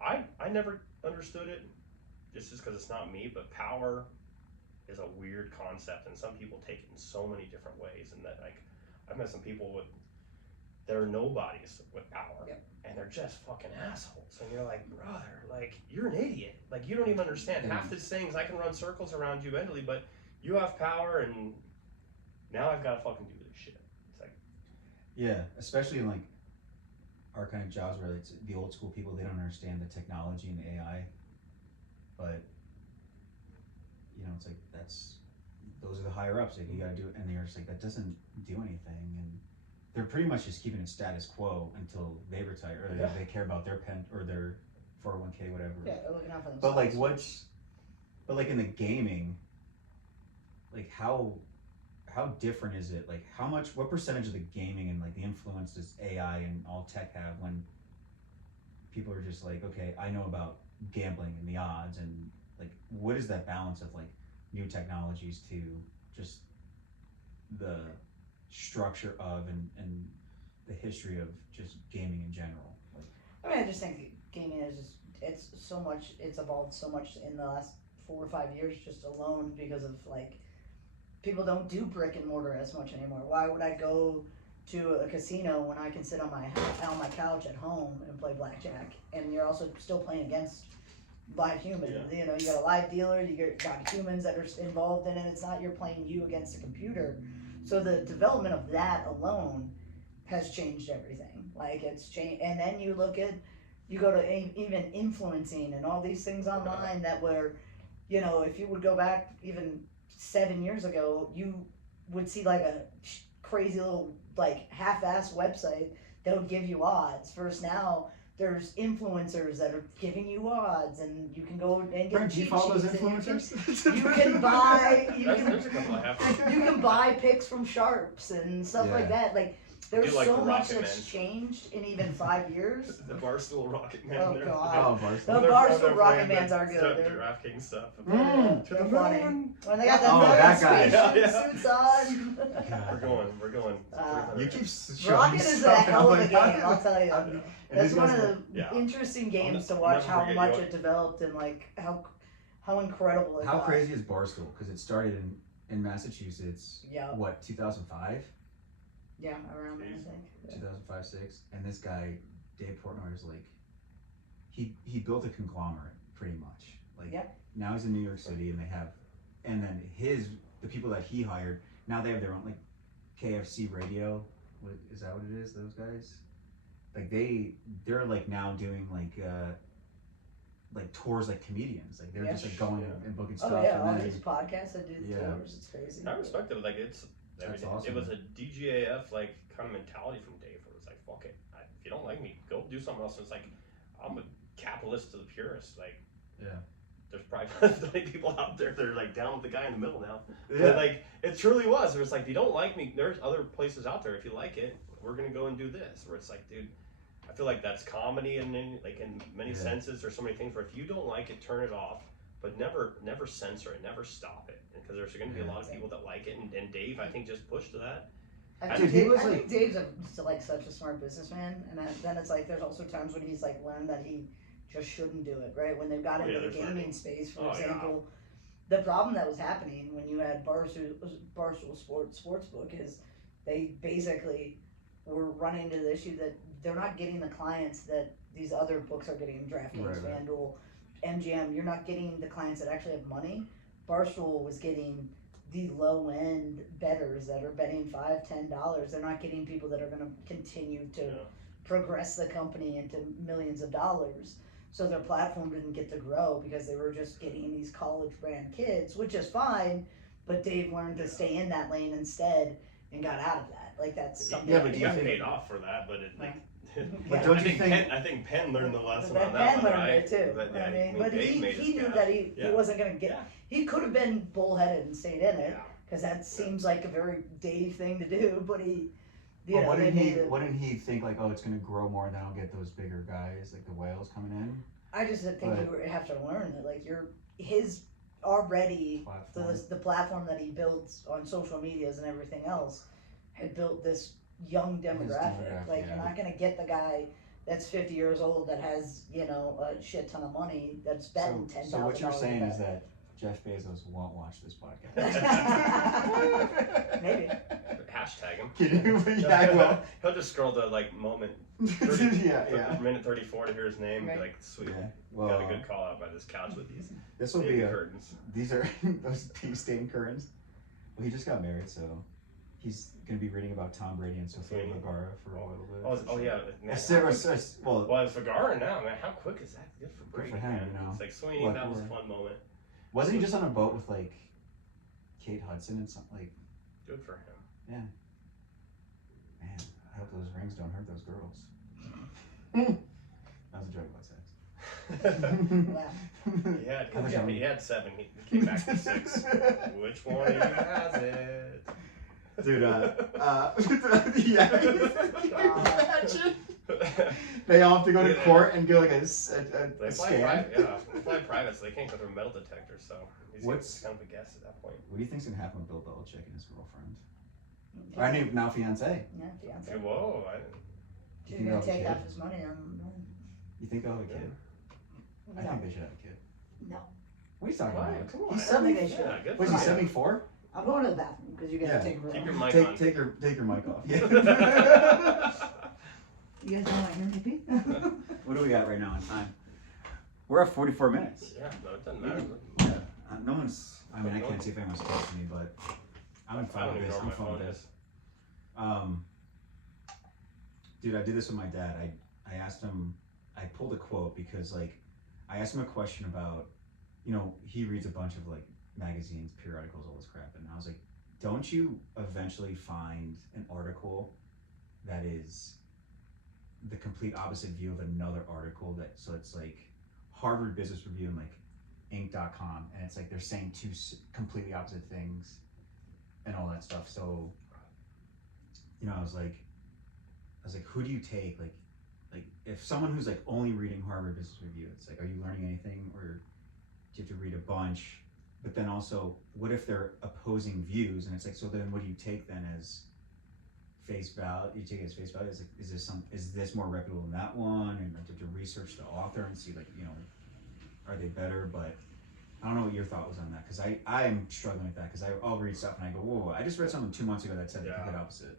I never understood it, just because it's not me, but power is a weird concept, and some people take it in so many different ways, and that, like, I've met some people they're nobodies with power, and they're just fucking assholes, and you're like, brother, like, you're an idiot, like, you don't even understand half these things. I can run circles around you mentally, but you have power, and now I've got to fucking do this shit. It's like, especially in like our kind of jobs where it's the old school people, they don't understand the technology and the AI, but you know, it's like those are the higher ups, like, you got to do it, and they're just like, that doesn't do anything, and they're pretty much just keeping it status quo until they retire, or they care about their pen or their 401k, whatever. Yeah, they're looking out for themselves. But like in the gaming, like how different is it? Like what percentage of the gaming and like the influence does AI and all tech have when people are just like, okay, I know about gambling and the odds, and like, what is that balance of like new technologies to just the structure of and the history of just gaming in general? Like, I mean, I just think gaming is just, it's evolved so much in the last 4 or 5 years just alone, because of like, people don't do brick and mortar as much anymore. Why would I go to a casino when I can sit on my couch at home and play blackjack, and you're also still playing against live humans. You know, you got a live dealer, got humans that are involved in it. It's not you're playing you against a computer. So the development of that alone has changed everything. Like it's changed, and then you go to even influencing and all these things online that were, you know, if you would go back even 7 years ago, you would see like a crazy little like half-assed website that would give you odds. First now, there's influencers that are giving you odds, and you can go and get Do you follow those influencers? You can buy. There's a couple I have. You can buy picks from sharps and stuff like that. Like there's like so the much Rocket that's Man. changed in even 5 years. The Barstool Rocket Man. Oh, God. Oh, Barstool. The Barstool Rocket Mans are good. The DraftKings stuff. They're funny. When they got that guy. that suits on. We're going. You keep showing Rocket me is a stuff, and I'm hell of a like, game, I'll tell you. And That's these one guys of the Yeah. interesting games to I'll watch never how forget much you. it developed and like how incredible it How got. crazy is Barstool? Because it started in Massachusetts. Yeah. What, 2005? Yeah, around there, I Jeez. think. Yeah. 2005, 6. And this guy, Dave Portnoy, is like, he built a conglomerate pretty much. Like now he's in New York City, and then the people that he hired, now they have their own like KFC radio. What is that? What it is? Those guys, like they're like now doing like tours like comedians. Like they're just like going and booking stuff. Oh yeah, and all then, these podcasts that do tours. It's crazy. I respect it. Like it's. That's It was a DGAF like kind of mentality from Dave, where it's like, fuck it. If you don't like me, go do something else. It's like I'm a capitalist to the purest. Like there's probably plenty of people out there that are like down with the guy in the middle now. But like it truly was. It was like, if you don't like me, there's other places out there. If you like it, we're gonna go and do this. Where it's like, dude, I feel like that's comedy, and in many senses, there's so many things where if you don't like it, turn it off. But never censor it, never stop it, because there's going to be a lot of people that like it, and Dave, I think, just pushed to that. I think Dave's like such a smart businessman, and then it's like there's also times when he's like learned that he just shouldn't do it, right? When they've got into the gaming space, for example, the problem that was happening when you had Barstool Sportsbook is they basically were running into the issue that they're not getting the clients that these other books are getting, DraftKings, FanDuel, MGM. You're not getting the clients that actually have money. Barstool was getting the low end bettors that are betting $5-10. They're not getting people that are going to continue to progress the company into millions of dollars. So their platform didn't get to grow because they were just getting these college brand kids, which is fine. But Dave learned to stay in that lane instead and got out of that. Like that's something. But he got paid off for that. But it like. But don't you think? I think Penn learned the lesson on that Penn one, learned right? it too. But, I mean, but he knew that he wasn't going to get. Yeah. He could have been bullheaded and stayed in it because that seems like a very Dave thing to do. But he, well, wouldn't he think like, oh, it's going to grow more, and then I'll get those bigger guys like the whales coming in? I just think you have to learn that like his already the platform that he built on social medias and everything else had built this young demographic. Like you're not gonna get the guy that's 50 years old that has a shit ton of money that's betting $10,000. So what you're saying is that Jeff Bezos won't watch this podcast. Maybe. Hashtag him. Yeah, well. He'll just scroll to like moment. Minute 34 to hear his name. Right. Be like, sweet. Yeah. Well, got a good call out by this couch with these. This will be curtains. These are those pea stained curtains. Well, he just got married, so he's gonna be reading about Tom Brady and Sofia Vergara for a little bit. Oh yeah. Man, well, it's Vergara now, man. How quick is that? Good for Brady, him, man. It's like Sweeney. That was a fun moment. Wasn't he just on a boat with like Kate Hudson and something like? Good for him. Yeah. Man, I hope those rings don't hurt those girls. That was a joke about sex. He had 7. He came back to 6. Which one of you has it? Dude, imagine. They all have to go to court and go like a scan. They fly private, so they can't go through a metal detector. So it's kind of a guess at that point. What do you think's gonna happen with Bill Belichick and his girlfriend? I knew now fiance. Yeah, fiance. Whoa! She's gonna take half his money. You think they'll have a kid? I think they should have a kid. No. What are you talking about? Come on. He's 74. Was he 74? I'm going to the bathroom because you guys Yeah. take a Keep real. your mic on. Take your mic off. Yeah. You guys don't want to hear me pee? What do we got right now in time? We're at 44 minutes. Yeah, no, it doesn't matter. Yeah. No one's. I mean, I can't see if anyone's texting me, but I'm I fine don't with even this. know I'm where my fine phone with is. this. Dude, I did this with my dad. I asked him. I pulled a quote because like, I asked him a question about, he reads a bunch of like magazines, periodicals, all this crap, and I was like, don't you eventually find an article that is the complete opposite view of another article so it's like Harvard Business Review and like Inc.com, and it's like they're saying two completely opposite things and all that stuff. So I was like, who do you take? Like if someone who's like only reading Harvard Business Review, it's like, are you learning anything, or do you have to read a bunch? But then also, what if they're opposing views? And it's like, so then what do you take then as face value? You take it as face value. It's like, is this more reputable than that one? And like, you have to research the author and see like, are they better? But I don't know what your thought was on that, because I am struggling with that, because I'll read stuff and I go, whoa, I just read something 2 months ago that said the complete opposite.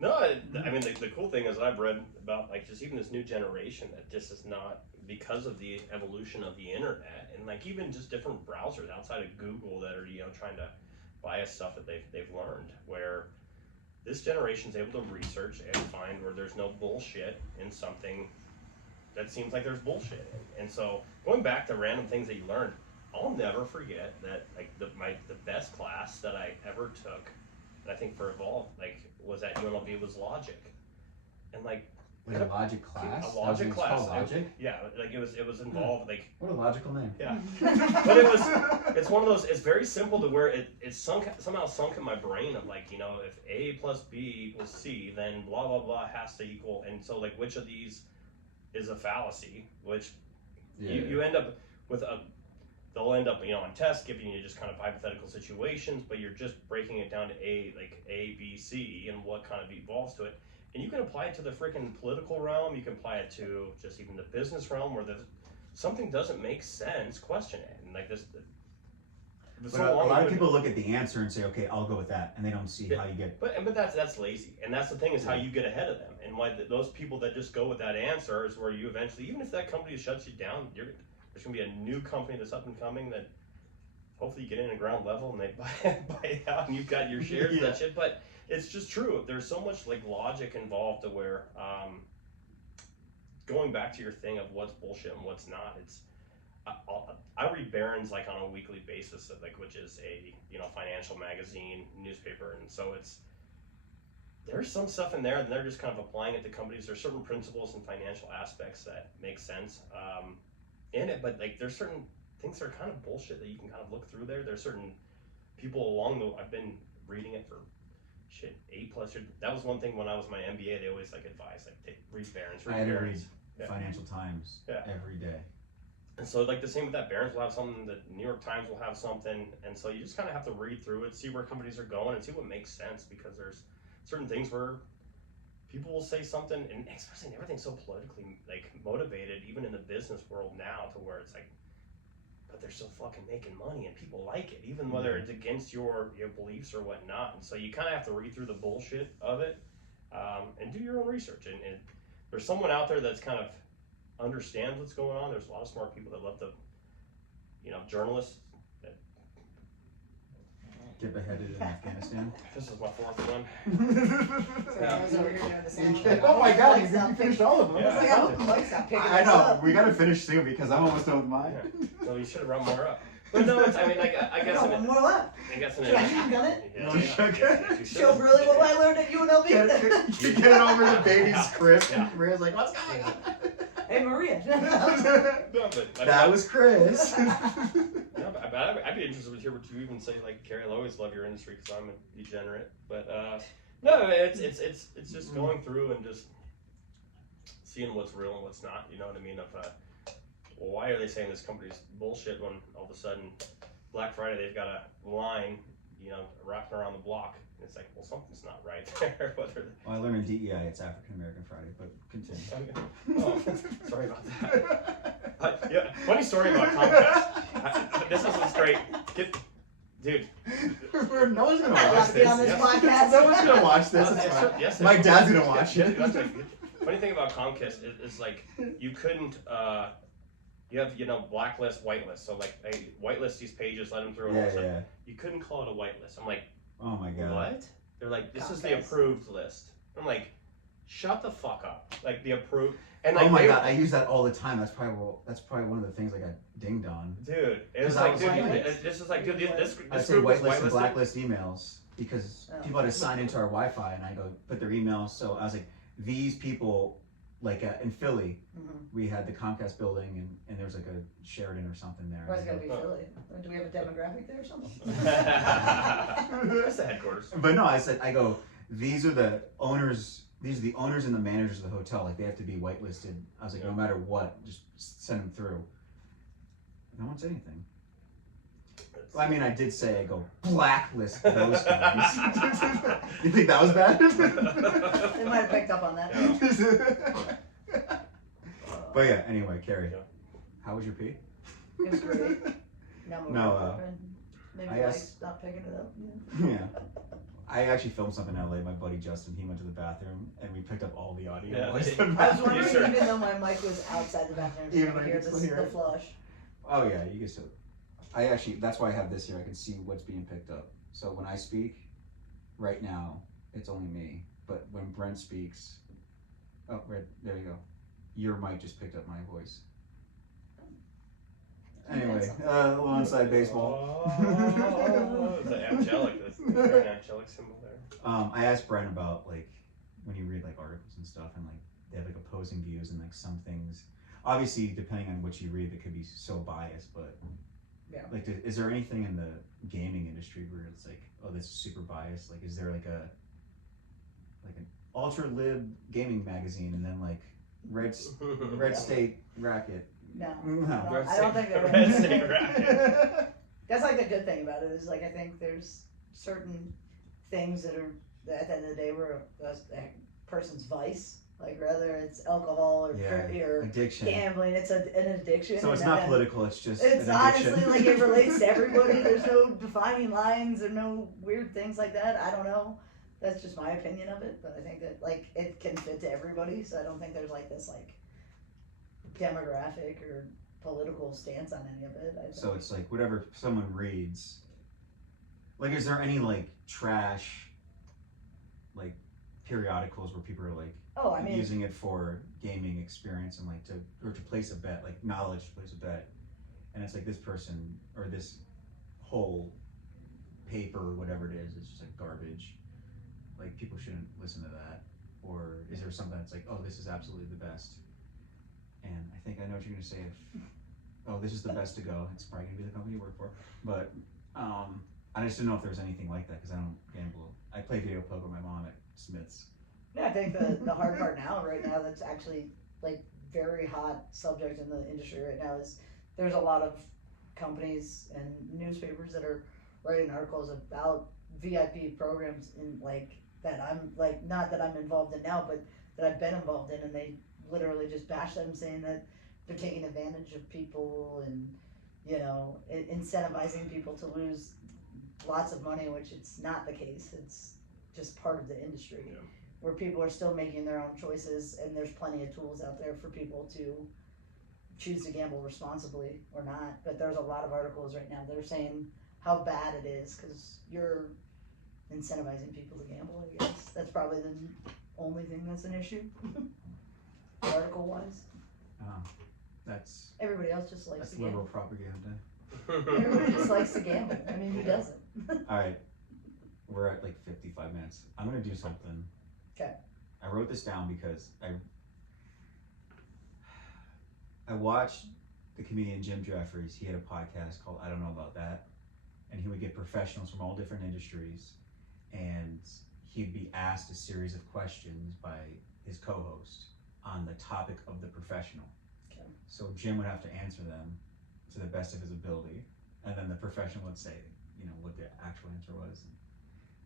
No, I mean the cool thing is that I've read about like just even this new generation that just is not, because of the evolution of the internet and like even just different browsers outside of Google that are trying to bias stuff that they've learned, where this generation's able to research and find where there's no bullshit in something that seems like there's bullshit in. And so going back to random things that you learned, I'll never forget that like the best class that I ever took, and I think for Evolve, like was at UNLV, was logic. And like a logic class? A logic It's class. called logic? Yeah, like it was involved like What a logical name. yeah. But it's one of those, it's very simple to where it's somehow sunk in my brain of like, if A plus B equals C, then blah blah blah has to equal, and so like which of these is a fallacy, which you end up with they'll end up on tests giving you just kind of hypothetical situations, but you're just breaking it down to A, B, C, and what kind of evolves to it. And you can apply it to the freaking political realm, you can apply it to just even the business realm, where something doesn't make sense, question it. And like this, But a lot of people look at the answer and say, okay, I'll go with that, and they don't see how you get. But that's lazy, and that's the thing, is how you get ahead of them, and why those people that just go with that answer is where you eventually, even if that company shuts you down, there's gonna be a new company that's up and coming that hopefully you get in at ground level and they buy it out and you've got your shares of that shit. But it's just true. There's so much like logic involved to where going back to your thing of what's bullshit and what's not. It's I read Barron's like on a weekly basis, like which is a financial magazine newspaper, and so there's some stuff in there and they're just kind of applying it to companies. There's certain principles and financial aspects that make sense in it, but like there's certain things that are kind of bullshit that you can kind of look through there. There's certain people I've been reading it for shit 8+ years. That was one thing when I was my MBA, they always like advise like read Barron's. I had to read Financial Times every day. And so like the same with that, Barron's will have something, the New York Times will have something, and so you just kind of have to read through it, see where companies are going, and see what makes sense, because there's certain things where people will say something, and especially everything's so politically like motivated, even in the business world now, to where it's like, but they're still fucking making money and people like it, even whether it's against your beliefs or whatnot. And so you kind of have to read through the bullshit of it and do your own research. And there's someone out there that's kind of understands what's going on. There's a lot of smart people that love to, journalists that get beheaded in Afghanistan. This is my fourth one. Sorry, I was over here doing the sound. Oh my god, Mike's you not finished all of them. Yeah. I was like, I hope the mic's not picking I this know, up. we gotta finish soon because I'm almost done with mine. Yeah. So you should have run more up. But no, it's, I mean, like, I guess. No, one more left. I guess Should I have done it? Yeah, No, yeah, shotgun. yes, you Show should. really what I learned at UNLV. You get it over the baby's crib, Yeah. and Maria's like, what's going on? Hey, Maria. No, but That was Chris. No, but I'd be interested to hear what you even say. Like, Carrie, I always love your industry because I'm a degenerate. But no, it's just going through and just seeing what's real and what's not. You know what I mean? Of why are they saying this company's bullshit when all of a sudden Black Friday they've got a line, wrapping around the block? And it's like, well, something's not right there. Whether Well, I learned in DEI it's African American Friday, but continue. Oh, sorry about that. Yeah, funny story about Comcast. This is what's great. Dude. No one's gonna I'm not watch allowed to be on this. this Yes. podcast. No one's gonna watch this. It's Yes, fine. yes, My dad's gonna watch yes, it. yes, yes. Funny thing about Comcast is like you couldn't. You have blacklist, whitelist. So like they whitelist these pages, let them through. And all Yeah, that stuff. yeah. You couldn't call it a whitelist. I'm like, Oh my god. what? They're like, this is the Comcast. approved list. I'm like, shut the fuck up. Like the approved. And like, Oh my god, I use that all the time. That's probably one of the things I got dinged on. dude, it was 'Cause I like, was dude, like- this is like, dude, this I this say group was whitelist and whitelisted. blacklist emails because Oh. people had to sign into our Wi-Fi, and I go put their emails. So I was like, these people, like in Philly, Mhm. we had the Comcast building, and there was like a Sheridan or something there. Why is it And gotta I be Philly? Do we have a demographic there or something? That's the headquarters. go- But no, I go, these are the owners. These are the owners and the managers of the hotel. Like they have to be whitelisted. I was like, no matter what, just send them through. No one said anything. Well, I mean, I did say, I go, blacklist those guys. You think that was bad? They might have picked up on that. Yeah. But yeah, anyway, Carrie, Yeah. how was your pee? It was great. Now I'm No, over maybe I Mike's asked- not picking it up. Yeah. I actually filmed something in LA. My buddy Justin, he went to the bathroom and we picked up all the audio. Yeah. while he stood in the I was bathroom. wondering, sure? even though my mic was outside the bathroom, if you Even could though hear you can this, still hear the it? flush. Oh yeah, you can still. I actually, that's why I have this here. I can see what's being picked up. So when I speak, right now, it's only me. But when Brent speaks, oh, right, there you go. Your mic just picked up my voice. Anyway, a little inside baseball. Oh, the angelic, that's an angelic symbol there. I asked Brent about like when you read like articles and stuff, and like they have like opposing views and like some things. Obviously, depending on what you read, it could be so biased. But Yeah. like, is there anything in the gaming industry where it's like, oh, this is super biased? Like, is there like an ultra lib gaming magazine, and then like Red Yeah. State Racket? No. No. No, I don't think there Red is. State Racket. That's like the good thing about it is like I think there's certain things that are at the end of the day were a person's vice. Like whether it's alcohol or Yeah, or addiction. gambling, it's an addiction. So it's and not then- political. It's just It's an addiction. honestly like it relates to everybody. There's no defining lines or no weird things like that. I don't know. That's just my opinion of it, but I think that like it can fit to everybody. So I don't think there's like this like demographic or political stance on any of it. I So think. it's like whatever someone reads. Like, is there any like trash, like periodicals where people are like Oh, I mean, using it for gaming experience and like to place a bet, like knowledge to place a bet, and it's like this person or this whole paper or whatever it is just like garbage. Like people shouldn't listen to that. Or is there something that's like, oh, this is absolutely the best? And I think I know what you're gonna say. Oh, this is the best to go. It's probably gonna be the company you work for. But I just didn't know if there was anything like that because I don't gamble. I play video poker with my mom at Smith's. yeah, I think the hard part right now, that's actually like very hot subject in the industry right now is there's a lot of companies and newspapers that are writing articles about VIP programs in like that I'm like not that I'm involved in now, but that I've been involved in, and they literally just bash them saying that they're taking advantage of people and incentivizing people to lose lots of money, which it's not the case. It's just part of the industry. Yeah. Where people are still making their own choices, and there's plenty of tools out there for people to choose to gamble responsibly or not. But there's a lot of articles right now that are saying how bad it is because you're incentivizing people to gamble, I guess. That's probably the only thing that's an issue, article-wise. That's Everybody else just likes to liberal gamble. propaganda. Everybody just likes to gamble. I mean, who doesn't? All right, we're at like 55 minutes. I'm gonna do something. Okay. I wrote this down because I watched the comedian Jim Jeffries. He had a podcast called I Don't Know About That, and he would get professionals from all different industries, and he'd be asked a series of questions by his co-host on the topic of the professional. Okay. So Jim would have to answer them to the best of his ability, and then the professional would say, what the actual answer was.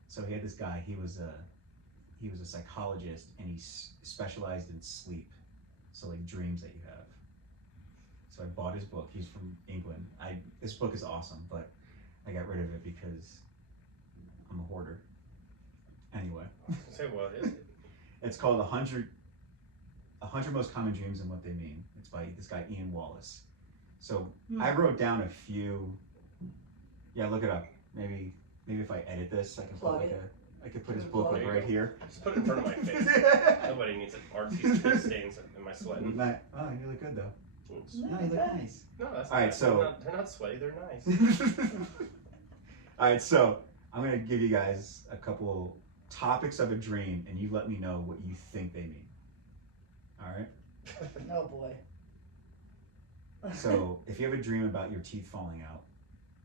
So he had this guy. He was a psychologist, and he specialized in sleep, so like dreams that you have. So I bought his book. He's from England. This book is awesome, but I got rid of it because I'm a hoarder. Anyway. Say what is it? It's called 100 Most Common Dreams and What They Mean. It's by this guy Ian Wallace. So I wrote down a few. Yeah, look it up. Maybe if I edit this, I can put I could put his book like right here. Just put it in front of my face. Nobody needs an artsy spit stains in my sweating. Oh, you look good though. No, you look nice. No, that's all right. So they're not sweaty. They're nice. All right. So I'm gonna give you guys a couple topics of a dream, and you let me know what you think they mean. All right. Oh boy. So if you have a dream about your teeth falling out,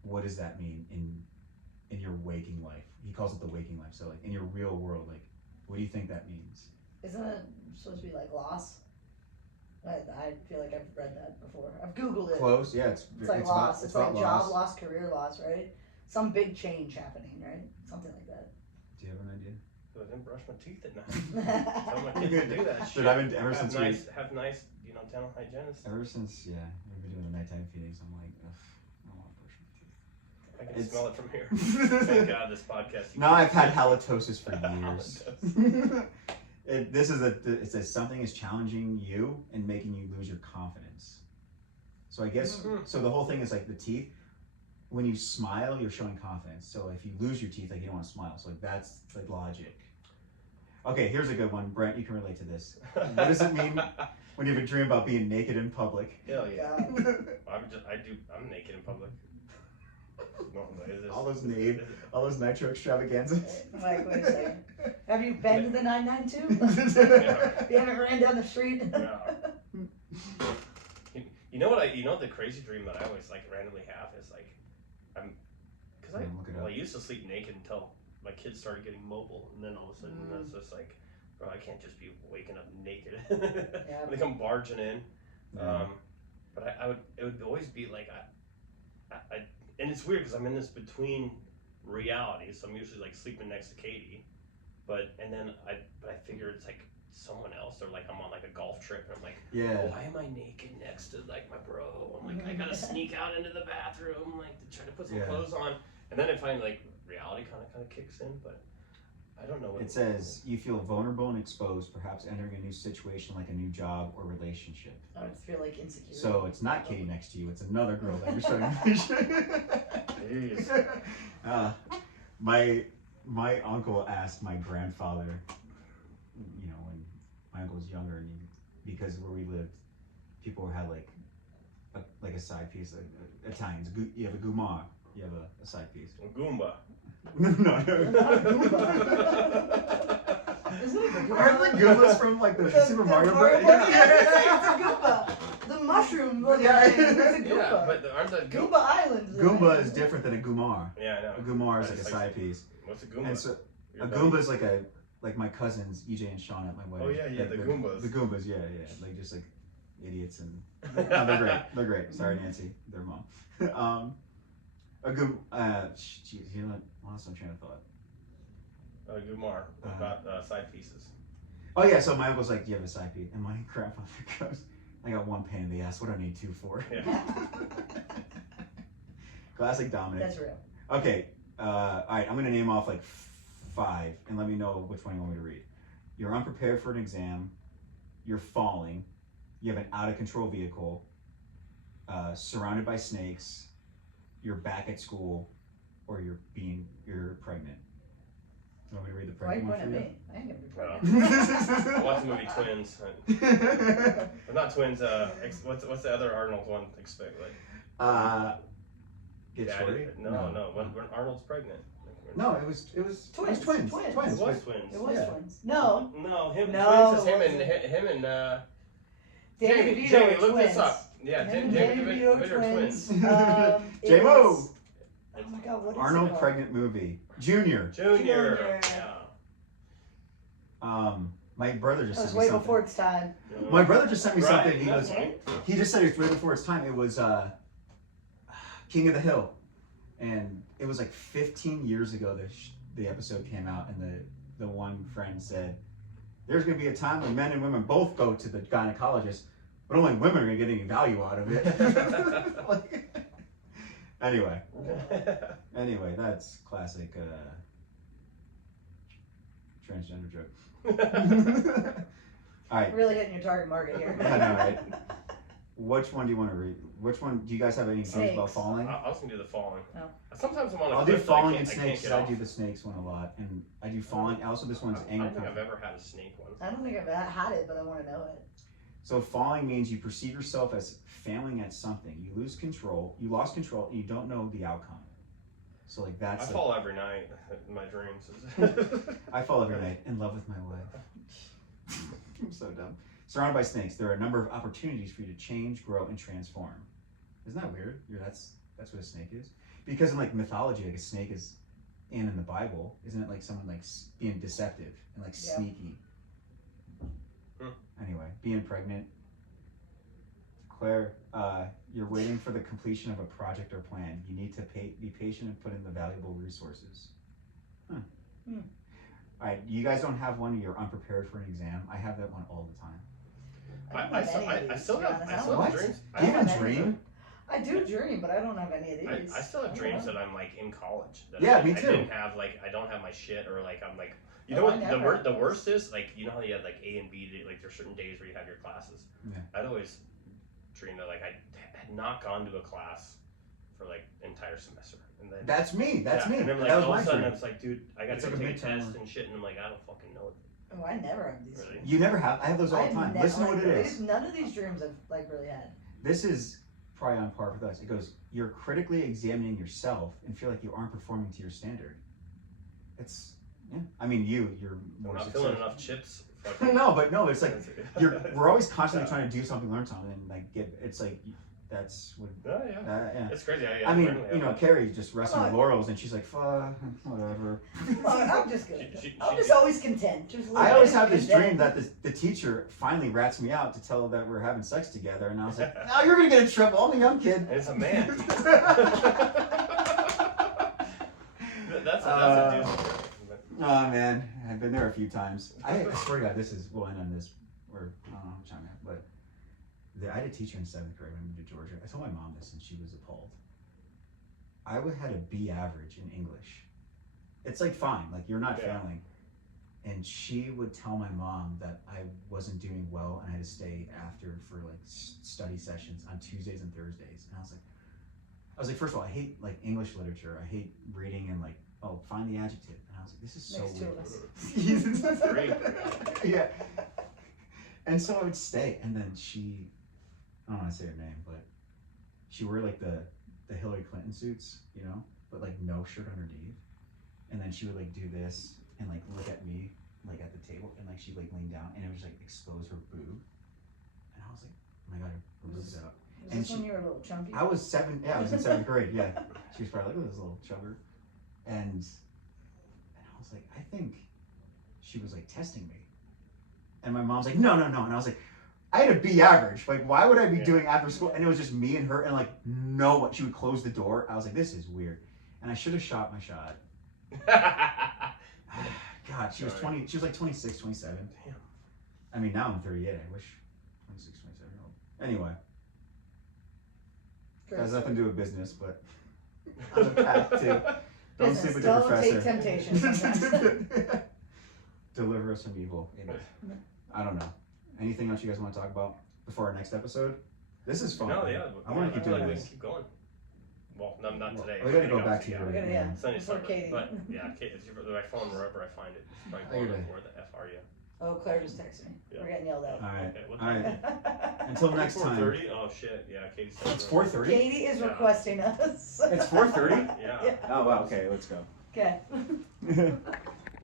what does that mean in your waking life? He calls it the waking life. So like in your real world, like what do you think that means? Isn't it supposed to be like loss? I feel like I've read that before. I've Googled it. Close, yeah. It's like loss. About, it's like job loss. loss, career loss, right? Some big change happening, right? Something like that. Do you have an idea? I didn't brush my teeth at night. Tell my kids to do that shit. But I've been ever since have nice, dental hygienists. Ever since, yeah, we've been doing the nighttime feedings. I'm like, ugh, I don't want to brush my teeth. I can smell it from here. Thank God this podcast. No, I've had halitosis for years. It says something is challenging you and making you lose your confidence. So I guess so. The whole thing is like the teeth. When you smile, you're showing confidence. So if you lose your teeth, like you don't want to smile. So like that's the logic. Okay, here's a good one, Brent. You can relate to this. What does it mean when you have a dream about being naked in public? Hell yeah. I'm naked in public. No, all those nitro extravaganzas. Like, wait a second. Have you been to the 992? You haven't ran down the street? No. You know the crazy dream that I always like randomly have is like I used to sleep naked until my kids started getting mobile, and then all of a sudden it's just like, bro, I can't just be waking up naked. Yeah. They come barging in. Yeah. But it would always be like I and it's weird because I'm in this between realities. So I'm usually like sleeping next to Katie, but I figure it's like someone else, or like I'm on like a golf trip and I'm like, why am I naked next to like my bro? I'm like, I gotta sneak out into the bathroom like to try to put some clothes on, and then I find like reality kind of kicks in, but I don't know what it says. You feel vulnerable and exposed, perhaps entering a new situation like a new job or relationship. I would feel like insecure. So it's not Katie next to you, it's another girl that you're starting to my uncle asked my grandfather, when my uncle was younger, and because where we lived, people had like a side piece, like Italians. You have a gumar, you have a side piece. A Goomba. No. Isn't it a Goomba? Aren't the Goombas from like the Super Mario Bros? Yeah, it's a Goomba. The mushroom looking thing. It's a Goomba. Yeah, but aren't the Goomba Island. Goomba is different than a gumar. Yeah, I know. A gumar is like a side piece. What's a Goomba? And so a Goomba is like my cousins EJ and Sean at my wedding. Oh yeah, the Goombas. The Goombas, yeah, like just like idiots, and no, they're great. They're great. Sorry, Nancy, their mom. A Goomba. Jeez, lost my train of thought. Gumar about side pieces. Oh yeah, so my uncle's like, do you have a side piece? And my grandfather goes, I got one pain in the ass. What do I need two for? Yeah. Classic Dominic. That's real. Okay. All right. I'm gonna name off like 5, and let me know which one you want me to read. You're unprepared for an exam. You're falling. You have an out of control vehicle. Surrounded by snakes. You're back at school, or you're pregnant. You want me to read the pregnant one for you? I ain't gonna be pregnant. I watched the movie Twins. But not Twins. What's the other Arnold one? Expect like. Get Shorty? No. When Arnold's pregnant. No, it was twins. It was twins. It was twins. No. Him and Danny DeVito Jamie, were look twins. this up. Yeah, Danny DeVito were twins. J-Mo! Oh my God, what is Arnold it called? pregnant movie. Junior. Yeah. My brother just That was sent me way something. before its time. My brother just sent me Right, something. He just said it was way before its time. It was King of the Hill, and it was like 15 years ago that the episode came out, and the one friend said, "There's going to be a time when men and women both go to the gynecologist, but only women are going to get any value out of it." Anyway, that's classic transgender joke. All right. Really hitting your target market here. I know, right? Which one do you want to read? Which one do you guys have any dreams about Snakes. falling? I was gonna do the falling. Oh. Sometimes I'm on a I'll do cliff that I falling and can't- I can't snakes. get 'Cause I off. do the snakes one a lot, and I do falling. Also, this one's I anger. don't think I've ever had a snake one. I don't think I've had it, but I want to know it. So falling means you perceive yourself as failing at something. You lose control. You lost control, and you don't know the outcome. So like I that's. fall every night in my dreams. I fall every night in love with my wife. I'm so dumb. Surrounded by snakes, there are a number of opportunities for you to change, grow, and transform. Isn't that weird? That's what a snake is. Because in like mythology, like a snake is, and in the Bible, isn't it like someone like being deceptive and like Yeah. sneaky? Anyway, being pregnant. Claire, you're waiting for the completion of a project or plan. You need to be patient and put in the valuable resources. All right, you guys don't have one. You're unprepared for an exam. I have that one all the time. I still have What? dreams. Do you even dream? I do dream, but I don't have any of these. I still have dreams that I'm like in college. That Yeah, I me too. I didn't have like I don't have my shit or like I'm like you Oh, know I what never. the worst is like you know how you have like A and B like there's certain days where you have your classes. Yeah. I'd always dream that like I had not gone to a class for like an entire semester and then That's me. That's me. And then like That was all my of a sudden dream. it's like dude I got It's to like a take a midterm. test and shit and I'm like I don't fucking know it. Oh, I never have these Really? dreams. You never have. I have those all the I've time. never- Listen to what it like, is. None of these dreams I've like really had. This is probably on par with us. It goes, you're critically examining yourself and feel like you aren't performing to your standard. It's, yeah. I mean, you're I'm more not feeling successful. enough chips. No, it's like, we're always constantly trying to do something, learn something, and like it's like, that's what, Oh yeah. yeah. It's crazy. I mean, apparently you know, Carrie just resting on laurels and she's like, fuck, whatever. I'm just good. She- I'm just always content. Just I always have this content. dream that the teacher finally rats me out to tell her that we're having sex together, and I was like, no, you're gonna get in trouble. I'm a young kid. And it's a man. that's a doozy. Oh man, I've been there a few times. I swear to God, we'll end on this, or I don't know how time yet, but I had a teacher in 7th grade when I moved to Georgia. I told my mom this and she was appalled. I had a B average in English. It's like fine, like you're not failing. And she would tell my mom that I wasn't doing well and I had to stay after for like study sessions on Tuesdays and Thursdays. And I was like, first of all, I hate like English literature. I hate reading and like, oh, find the adjective. And I was like, this is so Next to weird. us. Yeah. And so I would stay, and then I don't want to say her name, but she wore like the Hillary Clinton suits, you know, but like no shirt underneath. And then she would like do this and like look at me like at the table, and like she like leaned down and it would just like expose her boob. And I was like, oh my God, her boob's out. Was And this when you were a little chunky? I was I was in 7th grade, yeah. She was probably like, this little chubber. And I was like, I think she was like testing me. And my mom's like, no. And I was like, I had a B average. Like, why would I be doing after school? And it was just me and her, and like, no one. She would close the door. I was like, this is weird. And I should have shot my shot. God, she was 20. She was like 26, 27. Damn. I mean, now I'm 38. I wish 26, 27 year old. Anyway, has nothing to do with business, but on the path to don't sleep with the Don't professor. take temptation sometimes. Deliver us from evil. Amen. I don't know. Anything else you guys want to talk about before our next episode? This is fun. No, yeah. I want to keep doing We this. can keep going. Well, no, not today. We gotta go back to yeah. your. Yeah. Sunday Before summer. Katie. But yeah, it's my phone wherever I find it. It's probably Okay. going where the F are you? Oh, Claire just texted me. Yeah. We're getting yelled at. All right. Okay, what All right. Katie Until next time. 4:30? Oh shit! Yeah, Katie said. It's 4:30. is Yeah. requesting us. It's 4:30. Yeah. Yeah. Oh wow. Okay, let's go. Okay.